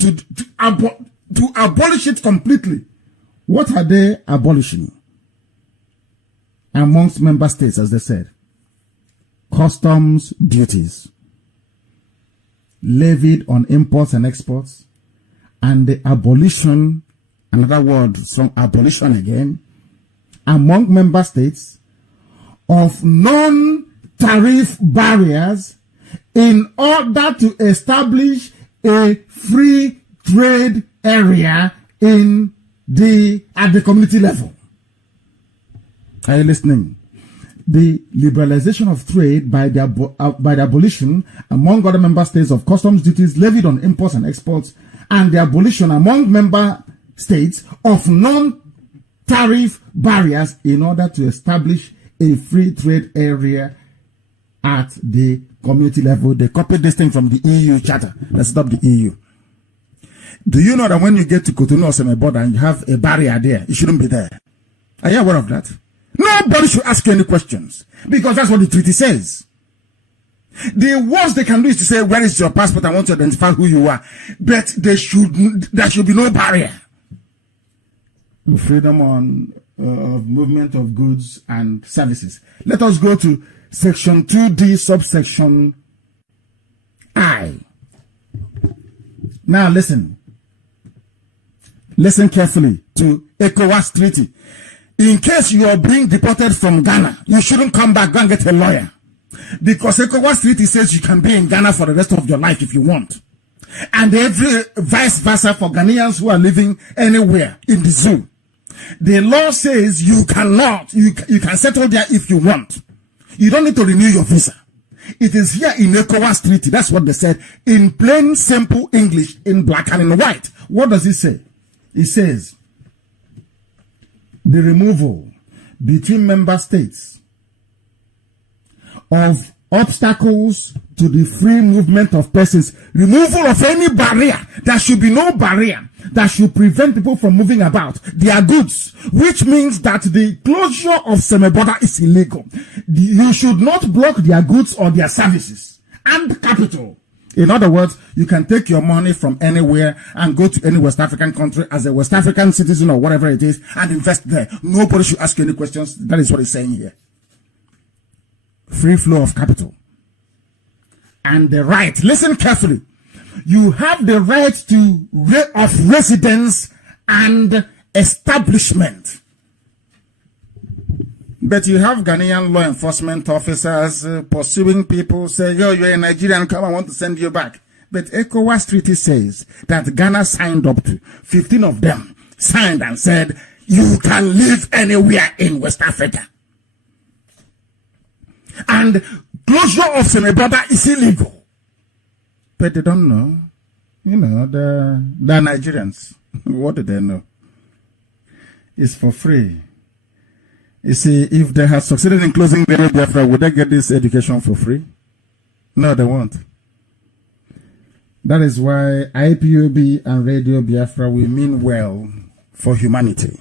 To abolish it completely. What are they abolishing? Amongst member states, as they said, customs duties levied on imports and exports, and the abolition, another word, strong abolition again, among member states of non-tariff barriers in order to establish a free trade area at the community level. Are you listening? The liberalization of trade by the abolition among other member states of customs duties levied on imports and exports, and the abolition among member states of non-tariff barriers in order to establish a free trade area at the community level. They copied this thing from the EU charter. Let's stop the EU. Do you know that when you get to Cotonou or Seme border and you have a barrier there, you shouldn't be there? Are you aware of that? Nobody should ask any questions because that's what the treaty says. The worst they can do is to say, where is your passport? I want to identify who you are. But there should be no barrier. Freedom of movement of goods and services. Let us go to section 2D, subsection I. Now listen. Listen carefully to ECOWAS treaty. In case you are being deported from Ghana, you shouldn't come back, go and get a lawyer. Because ECOWAS treaty says you can be in Ghana for the rest of your life if you want. And every vice versa for Ghanaians who are living anywhere in the zoo. The law says you cannot, you can settle there if you want. You don't need to renew your visa. It is here in ECOWAS Treaty. That's what they said in plain, simple English, in black and in white. What does it say? It says the removal between member states of obstacles to the free movement of persons, removal of any barrier. There should be no barrier that should prevent people from moving about their goods, which means that the closure of semi-border is illegal. You should not block their goods or their services and capital. In other words, you can take your money from anywhere and go to any West African country as a West African citizen or whatever it is and invest there. Nobody should ask you any questions. That is what it's saying here. Free flow of capital. And the right, listen carefully, you have the right of residence and establishment. But you have Ghanaian law enforcement officers pursuing people, say, yo, you're a Nigerian, come, I want to send you back. But ECOWAS Treaty says that Ghana signed up to, 15 of them signed and said, you can live anywhere in West Africa. And closure of semi-border is illegal. But they don't know. You know, they're Nigerians. What do they know? It's for free. You see, if they had succeeded in closing Radio Biafra, would they get this education for free? No, they won't. That is why IPOB and Radio Biafra will mean well for humanity.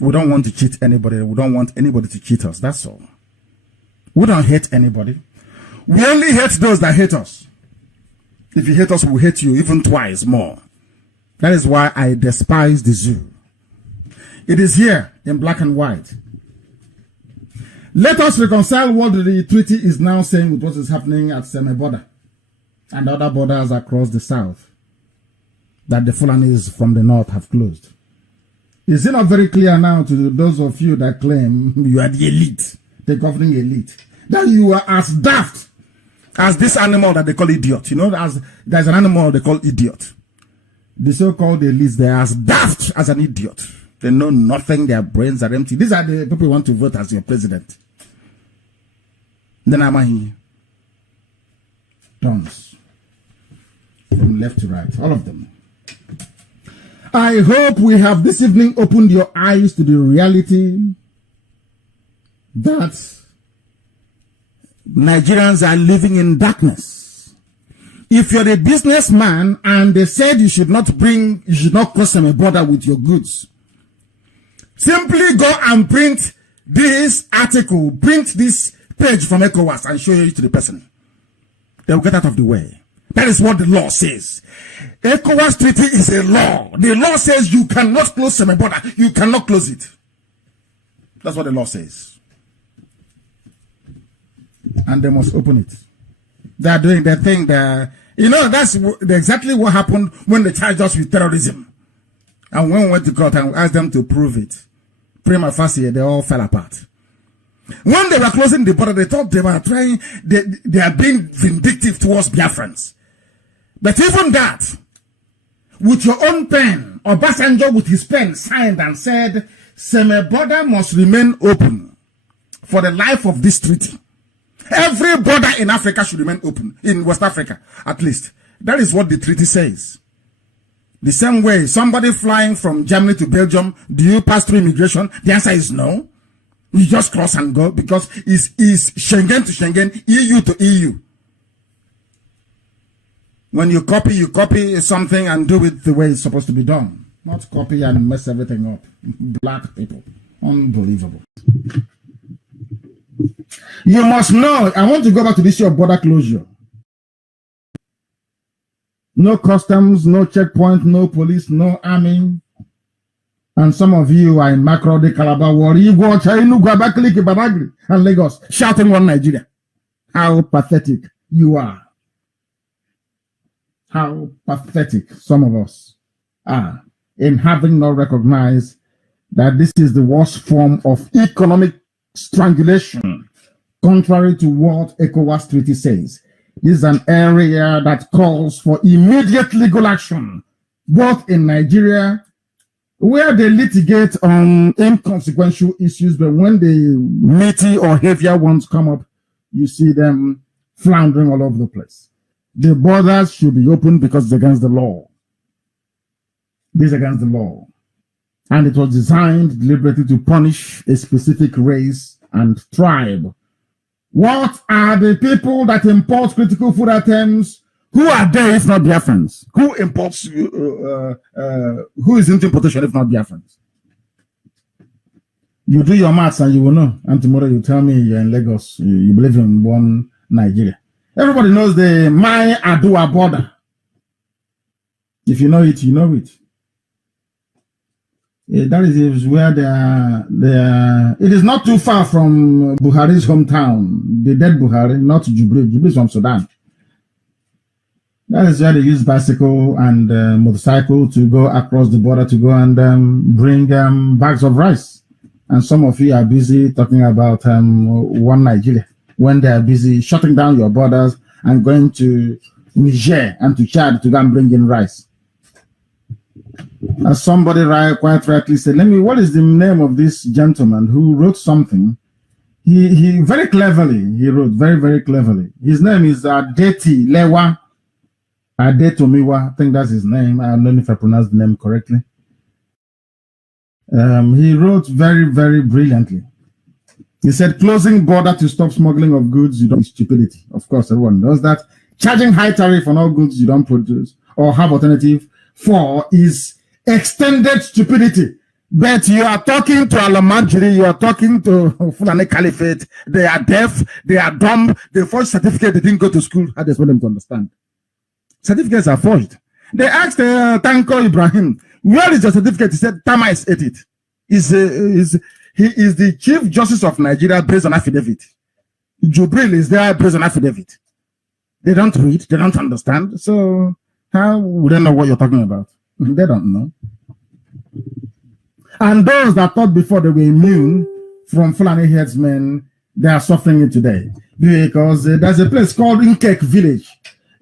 We don't want to cheat anybody. We don't want anybody to cheat us. That's all. We don't hate anybody. We only hate those that hate us. If you hate us, we'll hate you even twice more. That is why I despise the zoo. It is here in black and white. Let us reconcile what the treaty is now saying with what is happening at semi-border and other borders across the south that the Fulanis from the north have closed. Is it not very clear now to those of you that claim you are the elite, the governing elite, that you are as daft as this animal that they call idiot? You know, there's an animal they call idiot. The so-called elites, they are as daft as an idiot. They know nothing, their brains are empty. These are the people who want to vote as your president. Then I'm here. Tons. From left to right, all of them. I hope we have this evening opened your eyes to the reality that Nigerians are living in darkness. If you're a businessman and they said you should not cross a border with your goods, simply go and print this article, print this page from ECOWAS and show it to the person. They will get out of the way. That is what the law says. ECOWAS Treaty is a law. The law says you cannot close semi-border. You cannot close it. That's what the law says. And they must open it. They are doing their thing there. You know, that's exactly what happened when they charged us with terrorism. And when we went to court and asked them to prove it, prima facie, they all fell apart. When they were closing the border, they thought they were trying, they are being vindictive towards Biafrans. But even that, with your own pen, Obasanjo with his pen signed and said, semi-border must remain open for the life of this treaty. Every border in Africa should remain open, in West Africa, at least. That is what the treaty says. The same way, somebody flying from Germany to Belgium, do you pass through immigration? The answer is no. You just cross and go because it's Schengen to Schengen, EU to EU. When you copy something and do it the way it's supposed to be done. Not copy and mess everything up. Black people. Unbelievable. You must know, I want to go back to this issue of border closure. No customs, no checkpoint, no police, no army. And some of you are in Makrodi, Calabar, Warri, Badagry, and Lagos, shouting one Nigeria. How pathetic you are. How pathetic some of us are in having not recognized that this is the worst form of economic strangulation, contrary to what ECOWAS Treaty says. This is an area that calls for immediate legal action, both in Nigeria where they litigate on inconsequential issues, but when the meaty or heavier ones come up, you see them floundering all over the place. The borders should be open because it's against the law. This is against the law. And it was designed deliberately to punish a specific race and tribe. What are the people that import critical food items? Who are they if not Biafrans? Who imports, who is into importation if not Biafrans? You do your maths and you will know. And tomorrow you tell me you're in Lagos, you believe in one Nigeria. Everybody knows the My Adua border. If you know it, you know it. That is where they are. It is not too far from Buhari's hometown, the dead Buhari, not Jubilee. Jubilee is from Sudan. That is where they use bicycle and motorcycle to go across the border to go and bring bags of rice. And some of you are busy talking about one Nigeria when they are busy shutting down your borders and going to Niger and to Chad to go and bring in rice. As somebody quite rightly said, what is the name of this gentleman who wrote something? He very cleverly, he wrote very, very cleverly. His name is Adeti Lewa Adetomiwa. I think that's his name. I don't know if I pronounced the name correctly. He wrote very, very brilliantly. He said, closing border to stop smuggling of goods, you don't stupidity. Of course, everyone knows that. Charging high tariff on all goods you don't produce or have alternative for is extended stupidity. But you are talking to Alamanjiri, you are talking to Fulani Caliphate. They are deaf, they are dumb, they forged certificate, they didn't go to school. How do you want them to understand? Certificates are forged. They asked Tanko Ibrahim, where is your certificate? He said, Tamais ate it. He is the Chief Justice of Nigeria based on affidavit. Jubril is there based on affidavit. They don't read, they don't understand. So how would they know what you're talking about? They don't know. And those that thought before they were immune from Fulani headsmen, they are suffering it today. Because there's a place called Inkek village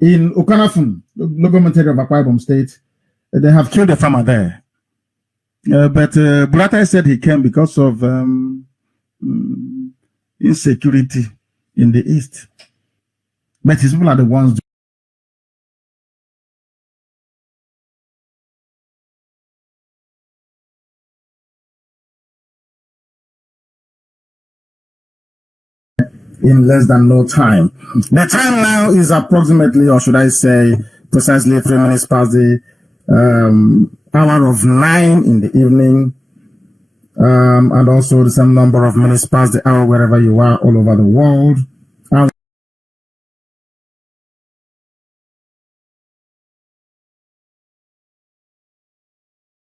in Okanafun, local territory of Akwa Ibom State. They have killed a farmer there. But Buratai said he came because of insecurity in the east. But his people are the ones in less than no time. The time now is approximately, or should I say, precisely 3 minutes past the hour of 9 in the evening, and also the same number of minutes past the hour wherever you are all over the world. I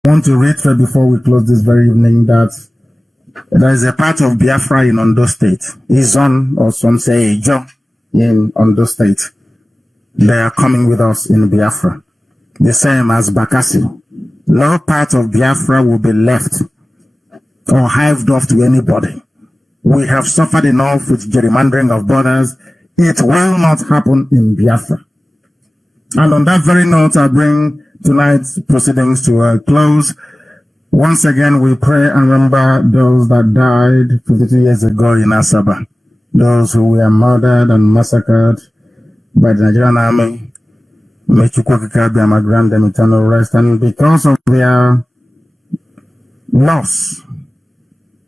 want to reiterate before we close this very evening that there is a part of Biafra in Ondo State. Izon, or some say Ijo, in Ondo State. They are coming with us in Biafra. The same as Bakassi. No part of Biafra will be left or hived off to anybody. We have suffered enough with gerrymandering of borders. It will not happen in Biafra. And on that very note, I bring tonight's proceedings to a close. Once again, we pray and remember those that died 52 years ago in Asaba. Those who were murdered and massacred by the Nigerian army. May Chukwukika grant them eternal rest. And because of their loss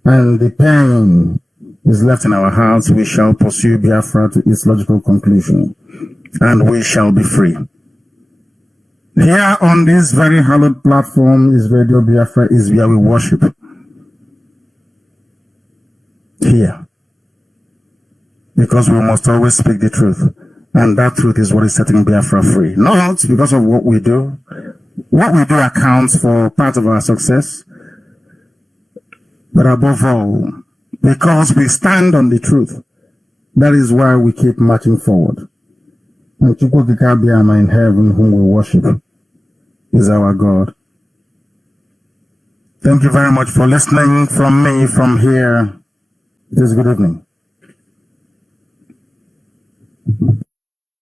and the pain is left in our hearts, we shall pursue Biafra to its logical conclusion. And we shall be free. Here on this very hallowed platform is Radio Biafra, is where we worship. Here. Because we must always speak the truth. And that truth is what is setting Biafra free. Not because of what we do. What we do accounts for part of our success. But above all, because we stand on the truth. That is why we keep marching forward. And Chukwukika in heaven, whom we worship, is our God. Thank you very much for listening from me from here. It is good evening.